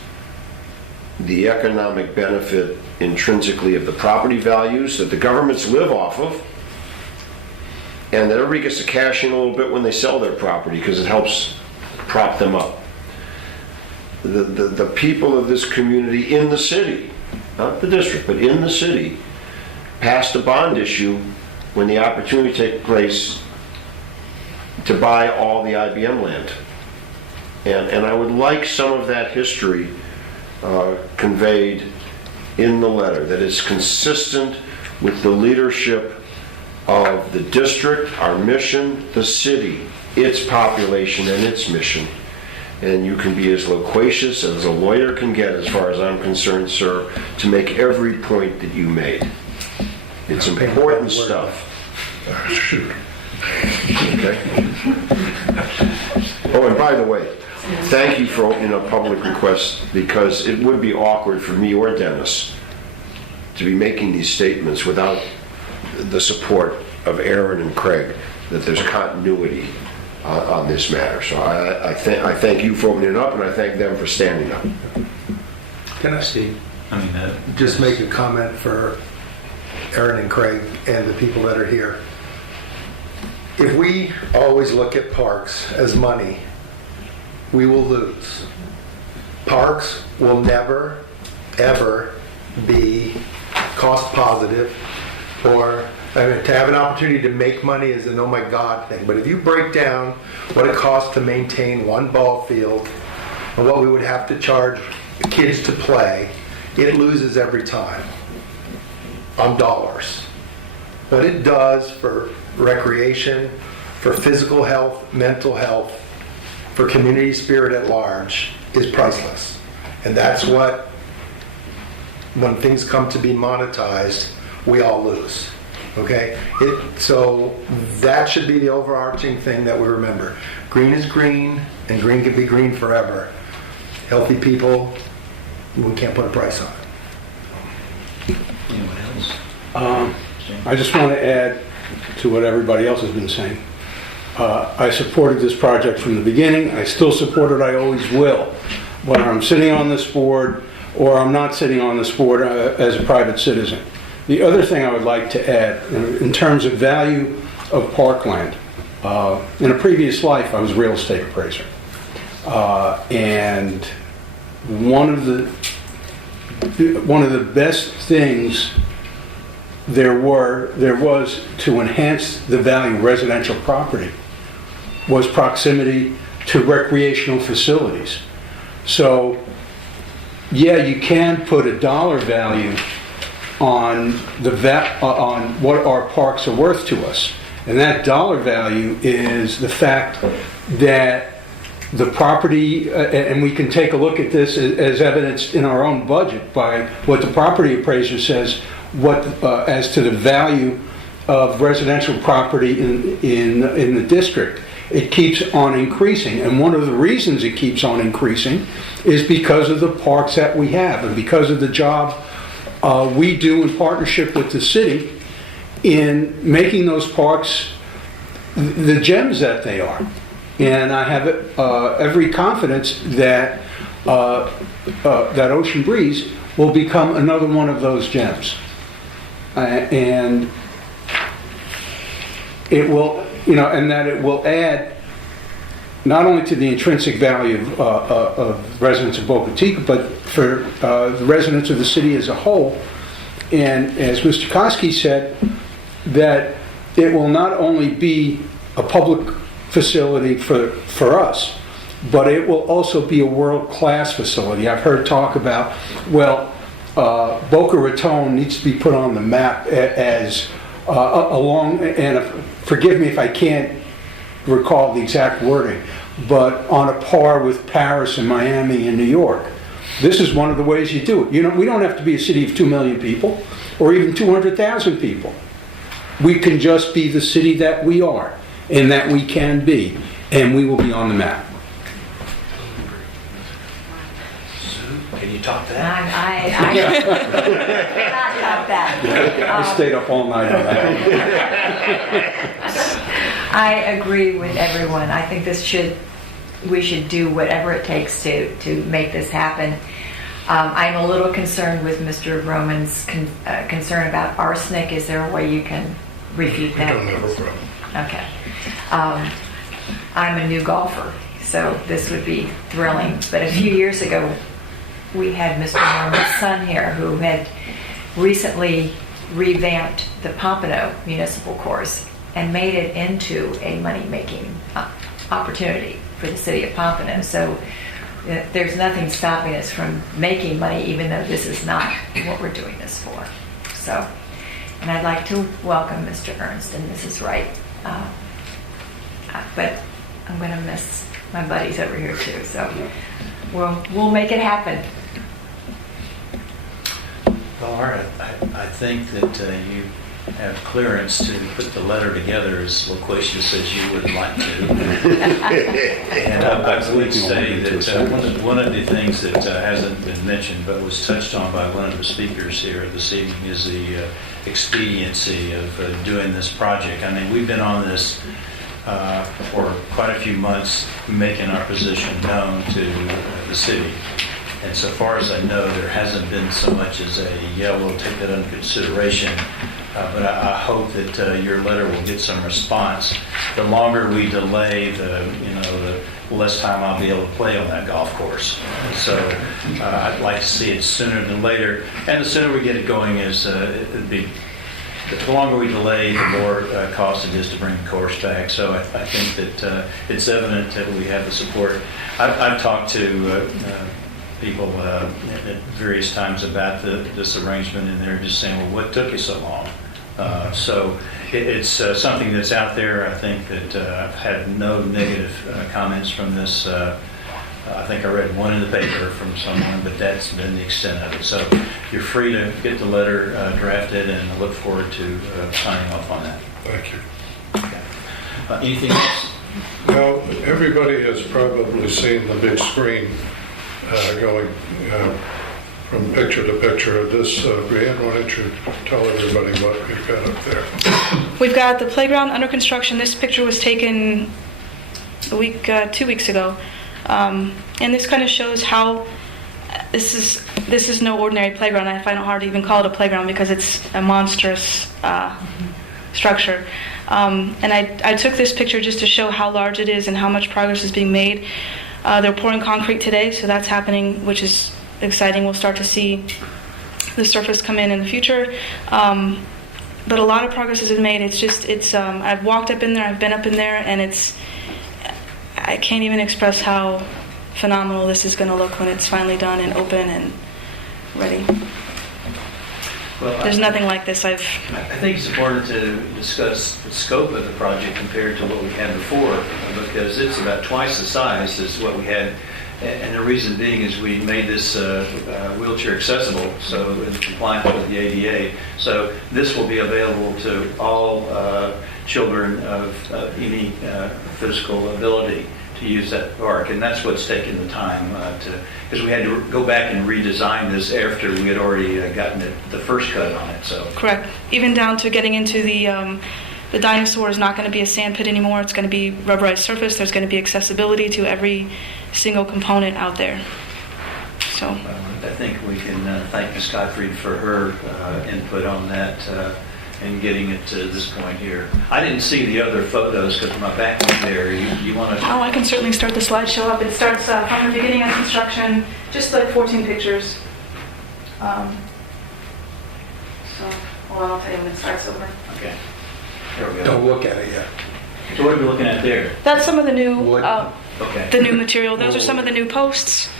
the economic benefit intrinsically of the property values that the governments live off of, and that everybody gets to cash in a little bit when they sell their property because it helps prop them up. The people of this community in the city, not the district, but in the city, passed a bond issue when the opportunity took place to buy all the IBM land. And I would like some of that history conveyed in the letter, that it's consistent with the leadership of the district, our mission, the city, its population, and its mission. And you can be as loquacious as a lawyer can get, as far as I'm concerned, sir, to make every point that you made. It's important stuff. Shoot. Okay. Oh, and by the way, thank you for opening up public requests, because it would be awkward for me or Dennis to be making these statements without the support of Aaron and Craig, that there's continuity on this matter. So I thank you for opening it up, and I thank them for standing up. Can I, Steve? I mean, just make a comment for Aaron and Craig and the people that are here. If we always look at parks as money, we will lose. Parks will never, ever be cost positive, or I mean, to have an opportunity to make money is an oh my God thing. But if you break down what it costs to maintain one ball field and what we would have to charge kids to play, it loses every time on dollars. What it does for recreation, for physical health, mental health, for community spirit at large is priceless. And that's what, when things come to be monetized, we all lose. Okay? So that should be the overarching thing that we remember. Green is green, and green can be green forever. Healthy people, we can't put a price on it. anyone else? I just want to add to what everybody else has been saying. I supported this project from the beginning. I still support it. I always will. Whether I'm sitting on this board or I'm not sitting on this board as a private citizen. The other thing I would like to add, in terms of value of parkland, in a previous life I was a real estate appraiser. And one of the best things there was to enhance the value of residential property was proximity to recreational facilities. So, yeah, you can put a dollar value on on what our parks are worth to us, and that dollar value is the fact that the property, and we can take a look at this as evidenced in our own budget by what the property appraiser says, as to the value of residential property in the district. It keeps on increasing, and one of the reasons it keeps on increasing is because of the parks that we have and because of the job we do in partnership with the city in making those parks the gems that they are. And I have every confidence that that Ocean Breeze will become another one of those gems. And it will, and that it will add not only to the intrinsic value of residents of Boca Raton, but for the residents of the city as a whole. And as Mr. Koski said, that it will not only be a public facility for us, but it will also be a world-class facility. I've heard talk about, Boca Raton needs to be put on the map as forgive me if I can't recall the exact wording, but on a par with Paris and Miami and New York. This is one of the ways you do it. We don't have to be a city of 2 million people or even 200,000 people. We can just be the city that we are and that we can be, and we will be on the map. Can you top that? I cannot top that. I stayed up all night on that. I agree with everyone. I think we should do whatever it takes to make this happen. I'm a little concerned with Mr. Roman's concern about arsenic. Is there a way you can refute that? I don't have a problem. Okay. I'm a new golfer, so this would be thrilling. But a few years ago, we had Mr. Roman's son here who had recently revamped the Pompano Municipal Course and made it into a money-making opportunity for the city of Pompano. So there's nothing stopping us from making money, even though this is not what we're doing this for. So, and I'd like to welcome Mr. Ernst and Mrs. Wright. But I'm going to miss my buddies over here too. So we'll make it happen. Well, Art, I think that you have clearance to put the letter together as loquacious as you would like to. And I would say that one of the things that hasn't been mentioned but was touched on by one of the speakers here this evening is the expediency of doing this project. I mean, we've been on this for quite a few months, making our position known to the city. And so far as I know, there hasn't been so much as a, yeah, we'll take that under consideration. But I hope that your letter will get some response. The longer we delay, the less time I'll be able to play on that golf course. So I'd like to see it sooner than later. And the sooner we get it going is, the longer we delay, the more cost it is to bring the course back. So I think that it's evident that we have the support. I've talked to people at various times about this arrangement, and they're just saying, well, what took you so long? So it's something that's out there. I think that I've had no negative comments from this. I think I read one in the paper from someone, but that's been the extent of it. So you're free to get the letter drafted, and I look forward to signing off on that. Thank you. Okay. Anything else? Well, everybody has probably seen the big screen going from picture to picture. This, Brianne, why don't you tell everybody what we've got up there? We've got the playground under construction. This picture was taken 2 weeks ago. And this kind of shows how this is no ordinary playground. I find it hard to even call it a playground because it's a monstrous structure. And I took this picture just to show how large it is and how much progress is being made. They're pouring concrete today, so that's happening, which is exciting. We'll start to see the surface come in the future. But a lot of progress has been made. I've walked up in there, I've been up in there, and I can't even express how phenomenal this is going to look when it's finally done and open and ready. Well, There's nothing like this. I think it's important to discuss the scope of the project compared to what we had before, because it's about twice the size as what we had. And the reason being is we made this wheelchair accessible, so in compliance with the ADA. So this will be available to all children of any physical ability to use that park, and that's what's taken the time because we had to go back and redesign this after we had already gotten the first cut on it. So correct, even down to getting into the dinosaur is not going to be a sand pit anymore. It's going to be rubberized surface. There's going to be accessibility to every single component out there. So I think we can thank Ms. Gottfried for her input on that and getting it to this point here. I didn't see the other photos because my back was there. You want to? Oh, I can certainly start the slideshow up. It starts from the beginning of construction, just like 14 pictures. So, hold on, I'll tell you when it starts over. Okay. There we go. Don't look at it yet. So what are we looking at there? That's some of the new, Okay. the new material. Those are some of the new posts.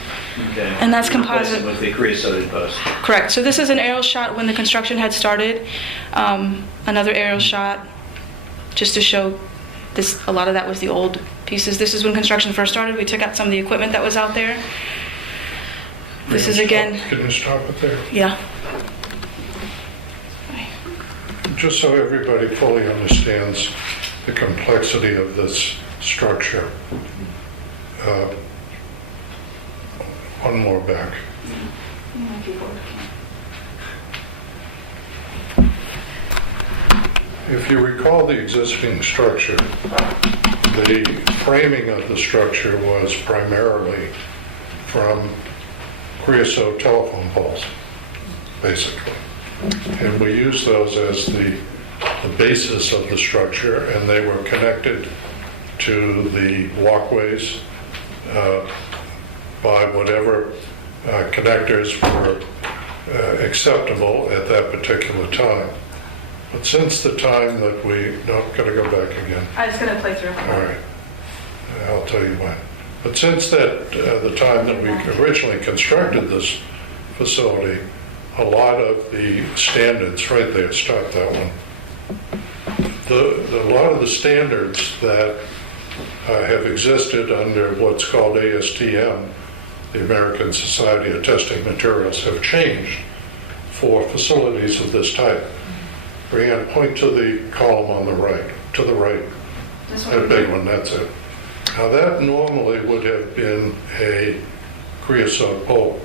Okay. And that's composite. With the creosoted post. Correct. So this is an aerial shot when the construction had started. Another aerial shot just to show this. A lot of that was the old pieces. This is when construction first started. We took out some of the equipment that was out there. This is again. Can you stop it there? Yeah. Just so everybody fully understands the complexity of this structure. One more back. If you recall the existing structure, the framing of the structure was primarily from creosote telephone poles, basically. And we used those as the basis of the structure, and they were connected to the walkways by whatever connectors were acceptable at that particular time. But since the time that gotta go back again. I was going to play through. All right, I'll tell you when. But since the time that we originally constructed this facility, a lot of the standards, right there, stop that one. A lot of the standards that have existed under what's called ASTM, the American Society of Testing Materials, have changed for facilities of this type. Brianne, point to the column on the right, to the right. That big one, that's it. Now that normally would have been a creosote pole.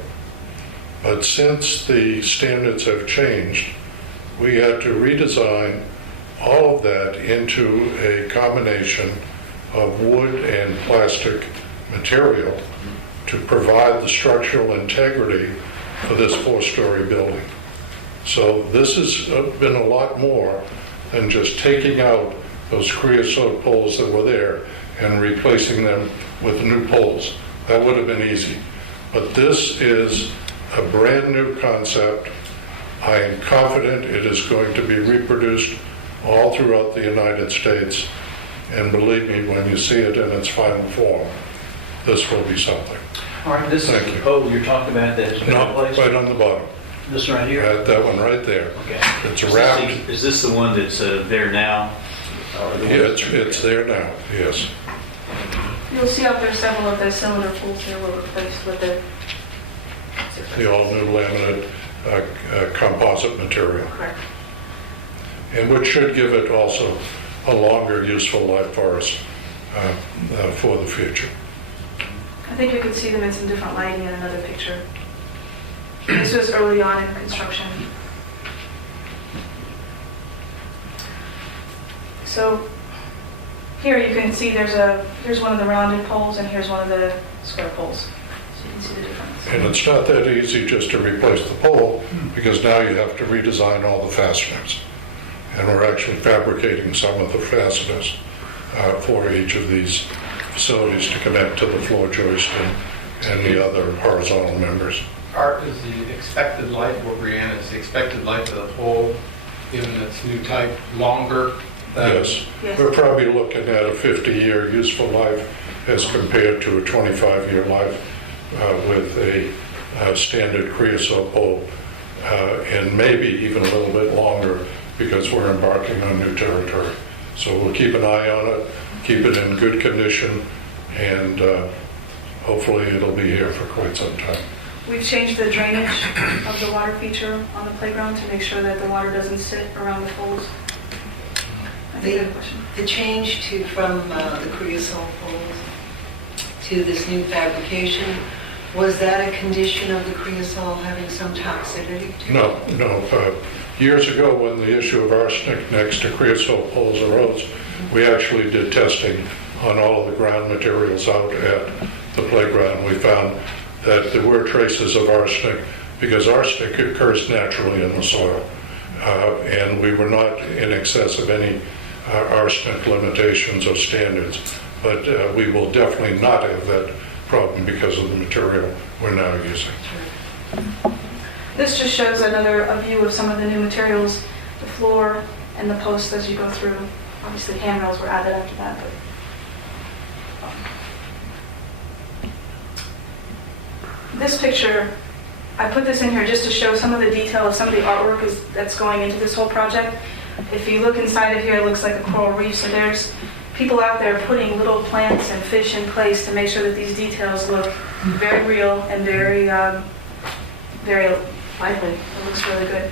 But since the standards have changed, we had to redesign all of that into a combination of wood and plastic material to provide the structural integrity for this 4-story building. So this has been a lot more than just taking out those creosote poles that were there and replacing them with new poles. That would have been easy. But this is a brand new concept. I am confident it is going to be reproduced all throughout the United States. And believe me, when you see it in its final form, this will be something. All right, this Thank is you. the pole you're talking about that's been No, replaced? right on the bottom. This right here? That one right there. Okay. It's wrapped. Is this the one that's there now? Or the one Yeah, that's- it's there now, yes. You'll see out there several of the cylinder poles here were replaced with the... The all-new laminate composite material. Correct. And which should give it also a longer useful life for us for the future. I think you can see them in some different lighting in another picture. This was early on in construction. So here you can see here's one of the rounded poles and here's one of the square poles. So you can see the difference. And it's not that easy just to replace the pole, because now you have to redesign all the fasteners. And we're actually fabricating some of the fasteners for each of these facilities to connect to the floor joist and the other horizontal members. Art is the expected life, what Brianna is the expected life of the pole, given its new type, longer than... Yes. Yes. We're probably looking at a 50-year useful life as compared to a 25-year life with a standard creosote pole, and maybe even a little bit longer because we're embarking on new territory. So we'll keep an eye on it, keep it in good condition, and hopefully it'll be here for quite some time. We've changed the drainage of the water feature on the playground to make sure that the water doesn't sit around the poles. I think you had a question. The change from the creosote poles to this new fabrication, was that a condition of the creosote having some toxicity? No. Years ago, when the issue of arsenic next to creosote poles arose, we actually did testing on all of the ground materials out at the playground. We found that there were traces of arsenic because arsenic occurs naturally in the soil. And we were not in excess of any arsenic limitations or standards. But we will definitely not have that problem because of the material we're now using. This just shows a view of some of the new materials, the floor and the posts as you go through. Obviously handrails were added after that. But this picture, I put this in here just to show some of the detail of some of the artwork that's going into this whole project. If you look inside of here, it looks like a coral reef. So there's people out there putting little plants and fish in place to make sure that these details look very real and very lively. It looks really good.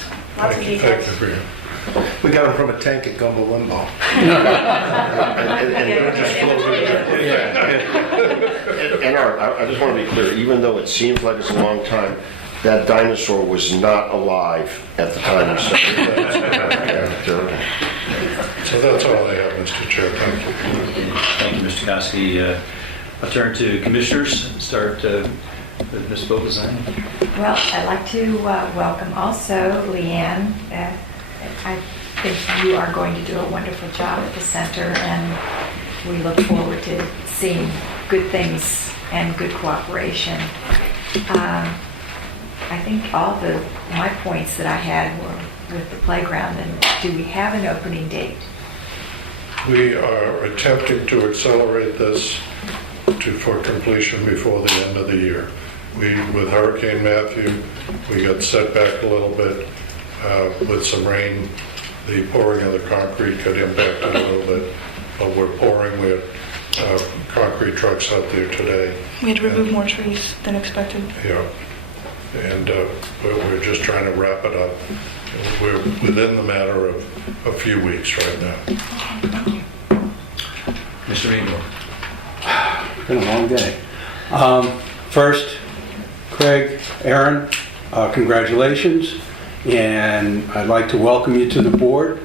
So, lots of details. Thank you, Brian. We got them from a tank at Gumbo Limbo. And Art, I just want to be clear, even though it seems like it's a long time, that dinosaur was not alive at the time you started that. So that's all I have, Mr. Chair. Thank you. Thank you, Mr. Koski. I'll turn to commissioners. Start with Ms. Bogozan. Well, I'd like to welcome also Leanne. I think you are going to do a wonderful job at the center, and we look forward to seeing good things and good cooperation. I think all my points that I had were with the playground. And do we have an opening date? We are attempting to accelerate this for completion before the end of the year. With Hurricane Matthew, we got set back a little bit with some rain. The pouring of the concrete got impacted a little bit, but we're pouring. We have concrete trucks out there today. We had to remove more trees than expected. Yeah, and we're just trying to wrap it up. We're within the matter of a few weeks right now. Mr. Meadmore. It's been a long day. First, Craig, Aaron, congratulations. And I'd like to welcome you to the board.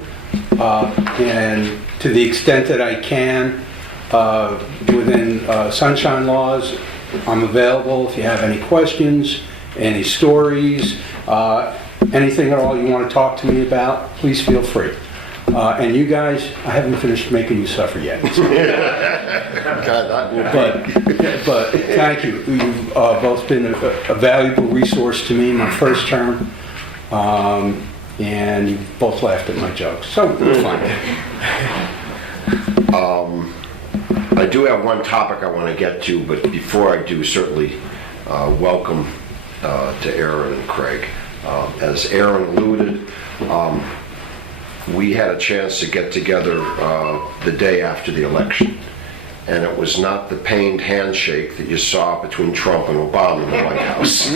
And to the extent that I can, within sunshine laws I'm available if you have any questions, any stories, anything at all you want to talk to me about, please feel free. And you guys, I haven't finished making you suffer yet. But thank you. You've both been a valuable resource to me in my first term. And you both laughed at my jokes, so we're fine. I do have one topic I want to get to, but before I do, certainly welcome to Aaron and Craig. As Aaron alluded, we had a chance to get together the day after the election, and it was not the pained handshake that you saw between Trump and Obama in the White House.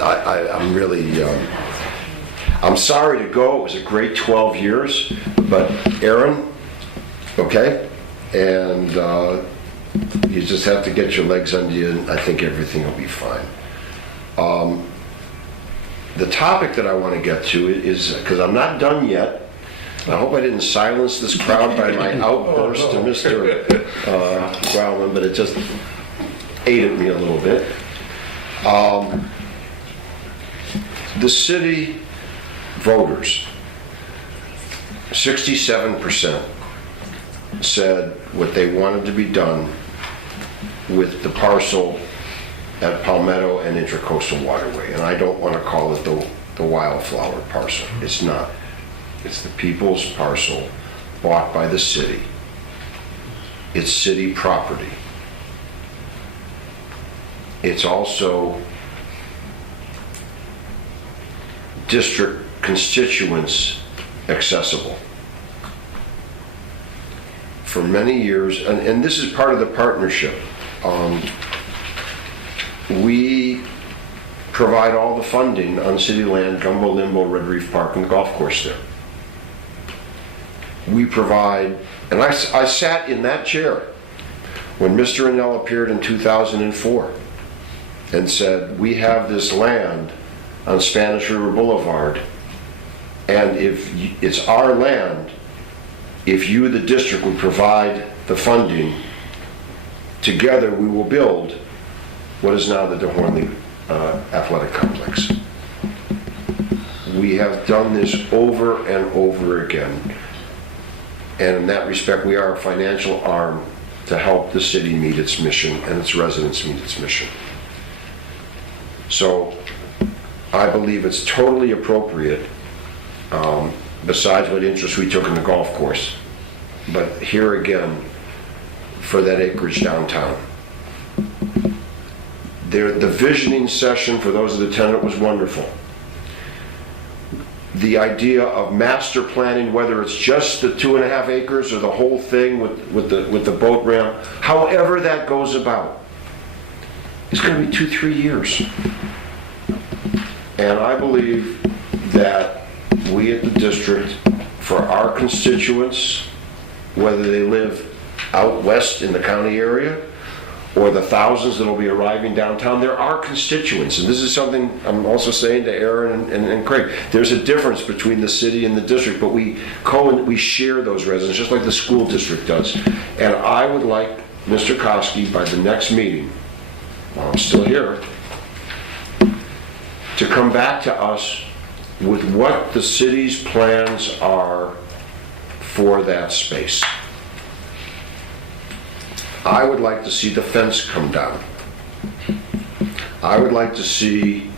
I'm really, I'm sorry to go. It was a great 12 years, but Aaron, okay, and you just have to get your legs under you, and I think everything will be fine. The topic that I want to get to is, because I'm not done yet, I hope I didn't silence this crowd by my outburst to Mr. Grauman, but it just ate at me a little bit. The city voters, 67% said what they wanted to be done with the parcel at Palmetto and Intracoastal Waterway. And I don't want to call it the wildflower parcel. It's not. It's the people's parcel bought by the city. It's city property. It's also district constituents accessible. For many years, and this is part of the partnership, we provide all the funding on city land, Gumbo, Limbo, Red Reef Park, and the golf course there. We provide, and I sat in that chair when Mr. Annell appeared in 2004 and said, we have this land on Spanish River Boulevard, and if it's our land, if you, the district, would provide the funding, together we will build what is now the DeHornley Athletic Complex. We have done this over and over again, and in that respect we are a financial arm to help the city meet its mission and its residents meet its mission. So I believe it's totally appropriate, besides what interest we took in the golf course, but here again, for that acreage downtown. The visioning session, for those that attended, was wonderful. The idea of master planning, whether it's just the 2.5 acres or the whole thing with the boat ramp, however that goes about, is going to be 2-3 years. And I believe that we at the district, for our constituents, whether they live out west in the county area or the thousands that will be arriving downtown, there are constituents. And this is something I'm also saying to Aaron and Craig. There's a difference between the city and the district, but we share those residents, just like the school district does. And I would like Mr. Koski, by the next meeting, while I'm still here, to come back to us with what the city's plans are for that space. I would like to see the fence come down. I would like to see,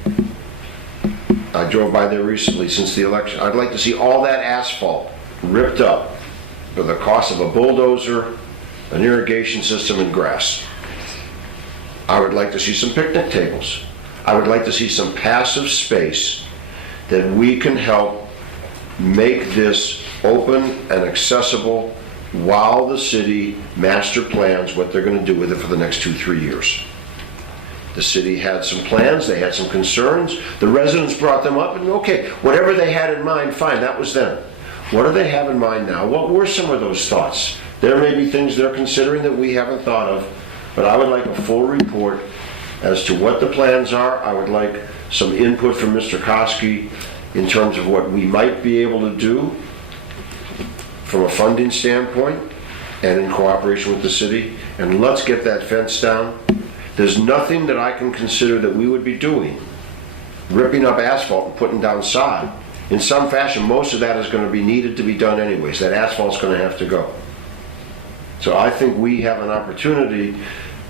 I drove by there recently since the election, I'd like to see all that asphalt ripped up for the cost of a bulldozer, an irrigation system, and grass. I would like to see some picnic tables. I would like to see some passive space that we can help make this open and accessible while the city master plans what they're going to do with it for the next 2-3 years. The city had some plans, they had some concerns, the residents brought them up, and okay, whatever they had in mind, fine, that was then. What do they have in mind now? What were some of those thoughts? There may be things they're considering that we haven't thought of, but I would like a full report as to what the plans are. I would like some input from Mr. Koski in terms of what we might be able to do from a funding standpoint and in cooperation with the city. And let's get that fence down. There's nothing that I can consider that we would be doing, ripping up asphalt and putting down sod. In some fashion, most of that is going to be needed to be done anyways. That asphalt's going to have to go. So I think we have an opportunity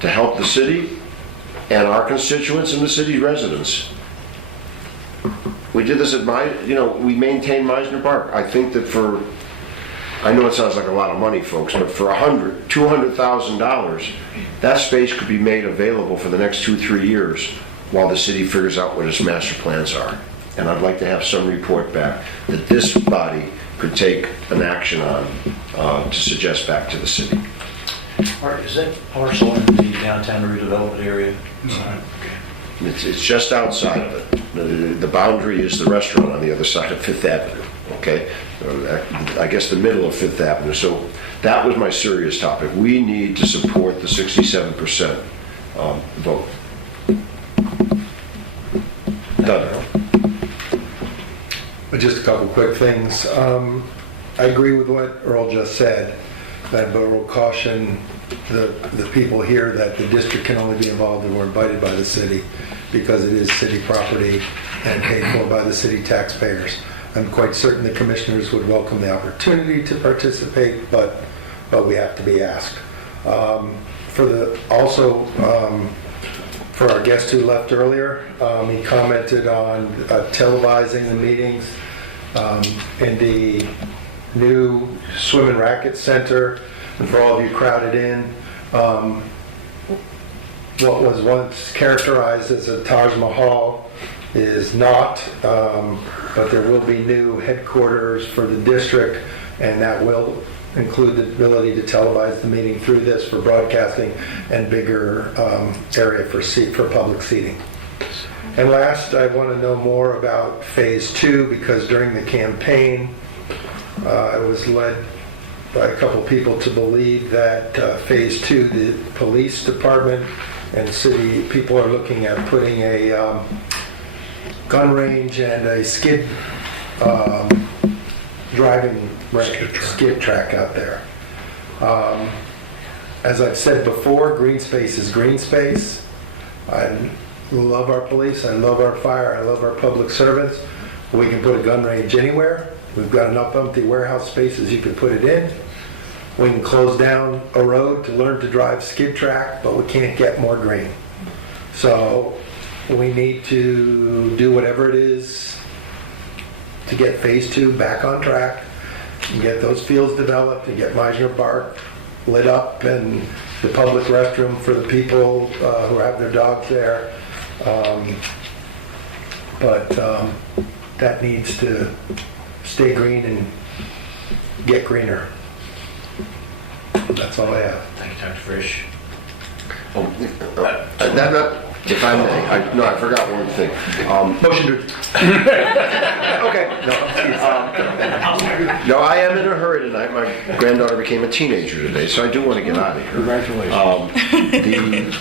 to help the city and our constituents and the city residents. We did this at we maintained Meisner Park. I think that I know it sounds like a lot of money, folks, but for $200,000, that space could be made available for the next 2-3 years while the city figures out what its master plans are. And I'd like to have some report back that this body could take an action on to suggest back to the city. Art, is that parcel in the downtown redevelopment area? It's just outside of it. The boundary is the restaurant on the other side of Fifth Avenue, okay? I guess the middle of Fifth Avenue. So that was my serious topic. We need to support the 67% vote. Done. Just a couple quick things. I agree with what Earl just said, but we'll caution the people here that the district can only be involved if we're invited by the city, because it is city property and paid for by the city taxpayers. I'm quite certain the commissioners would welcome the opportunity to participate, but we have to be asked. For our guest who left earlier, he commented on televising the meetings in the new swim and racket center. And for all of you crowded in, what was once characterized as a Taj Mahal is not, but there will be new headquarters for the district, and that will include the ability to televise the meeting through this for broadcasting and bigger area for public seating. And last, I want to know more about Phase 2, because during the campaign, I was led by a couple people to believe that Phase 2, the police department and city people are looking at putting a gun range and a skid driving skid track out there. As I've said before, green space is green space. I love our police, I love our fire, I love our public servants. We can put a gun range anywhere. We've got enough empty warehouse spaces you can put it in. We can close down a road to learn to drive skid track, but we can't get more green. So we need to do whatever it is to get Phase 2 back on track and get those fields developed and get Meisner Park lit up and the public restroom for the people who have their dogs there. But that needs to stay green and get greener. That's all I have. Thank you, Dr. Frisch. If I may, I forgot one thing. Motion to... Okay. No, I am in a hurry tonight. My granddaughter became a teenager today, so I do want to get out of here. Congratulations.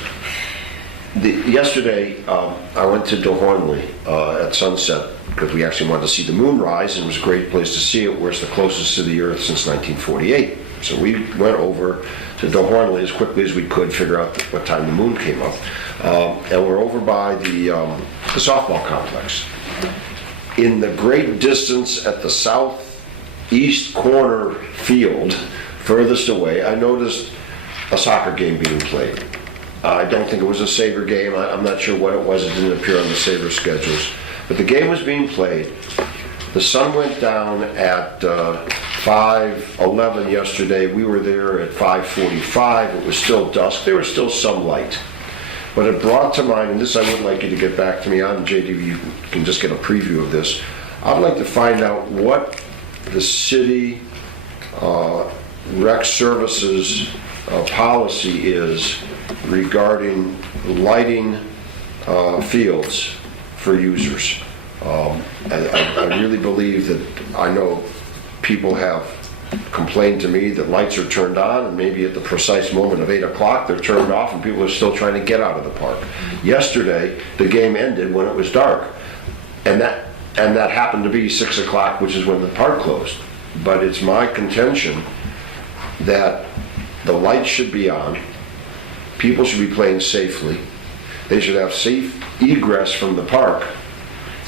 Yesterday, I went to Dorhornley at sunset because we actually wanted to see the moon rise, and it was a great place to see it, where it's the closest to the Earth since 1948. So we went over to Dorhornley as quickly as we could, figure out what time the moon came up. And we're over by the softball complex. In the great distance at the southeast corner field, furthest away, I noticed a soccer game being played. I don't think it was a Sabre game. I'm not sure what it was. It didn't appear on the Sabre schedules. But the game was being played. The sun went down at 5:11 yesterday. We were there at 5:45. It was still dusk. There was still some light. But it brought to mind, and this I would like you to get back to me on, JD, you can just get a preview of this. I'd like to find out what the city rec services policy is regarding lighting fields for users. I really believe that, I know people have complained to me that lights are turned on and maybe at the precise moment of 8 o'clock they're turned off and people are still trying to get out of the park. Yesterday, the game ended when it was dark, and that happened to be 6 o'clock, which is when the park closed. But it's my contention that the lights should be on, people should be playing safely, They should have safe egress from the park.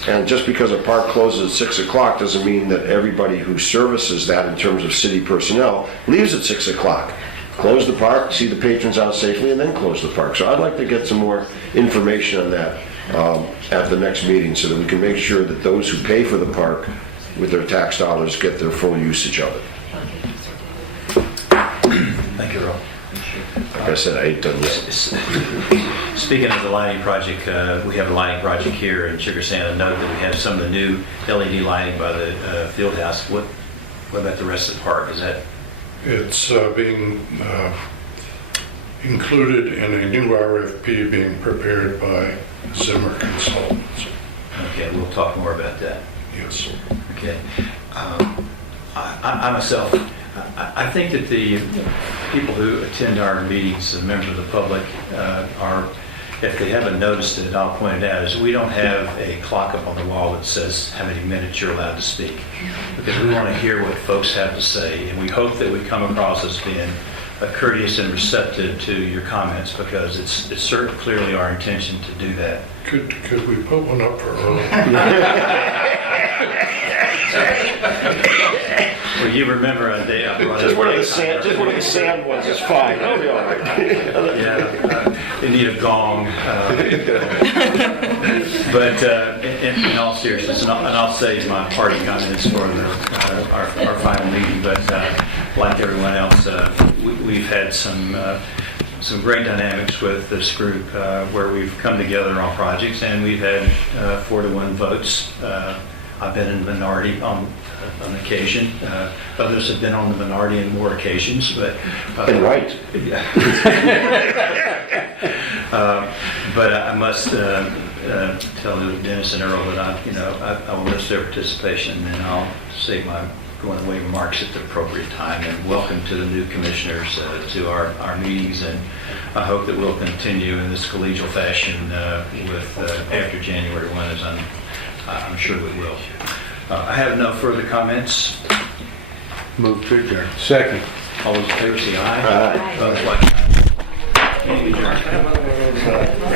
And just because a park closes at 6 o'clock doesn't mean that everybody who services that in terms of city personnel leaves at 6 o'clock. Close the park, see the patrons out safely, and then close the park. So I'd like to get some more information on that at the next meeting so that we can make sure that those who pay for the park with their tax dollars get their full usage of it. Thank you, Rob. Like I said, I ain't done yet. Speaking of the lighting project, we have a lighting project here in Sugar Sand. Note that we have some of the new LED lighting by the field house. What about the rest of the park? Is that? It's being included in a new RFP being prepared by Zimmer Consultants. Okay, we'll talk more about that. Yes. Okay. I myself, I think that the people who attend our meetings, the members of the public, are, if they haven't noticed it, I'll point it out, is we don't have a clock up on the wall that says how many minutes you're allowed to speak. Because we want to hear what folks have to say, and we hope that we come across as being courteous and receptive to your comments, because it's certainly clearly our intention to do that. Could we put one up for early? Well, you remember a day I brought Just one of the sand ones is fine. That'll be all right. Yeah, you need a gong. But in all seriousness, and I'll save my party comments for our final meeting, but like everyone else, we've had some great dynamics with this group where we've come together on projects, and we've had 4-to-1 votes. I've been in the minority on occasion. Others have been on the minority on more occasions, but and right. But I must tell Dennis and Earl that I will miss their participation, and I'll save my going away remarks at the appropriate time. And welcome to the new commissioners to our meetings, and I hope that we'll continue in this collegial fashion with after January 1, as I'm sure we will. I have no further comments. Move to adjourn. Second. All those in favor say aye. Aye. Opposed, like sign. Meeting adjourned.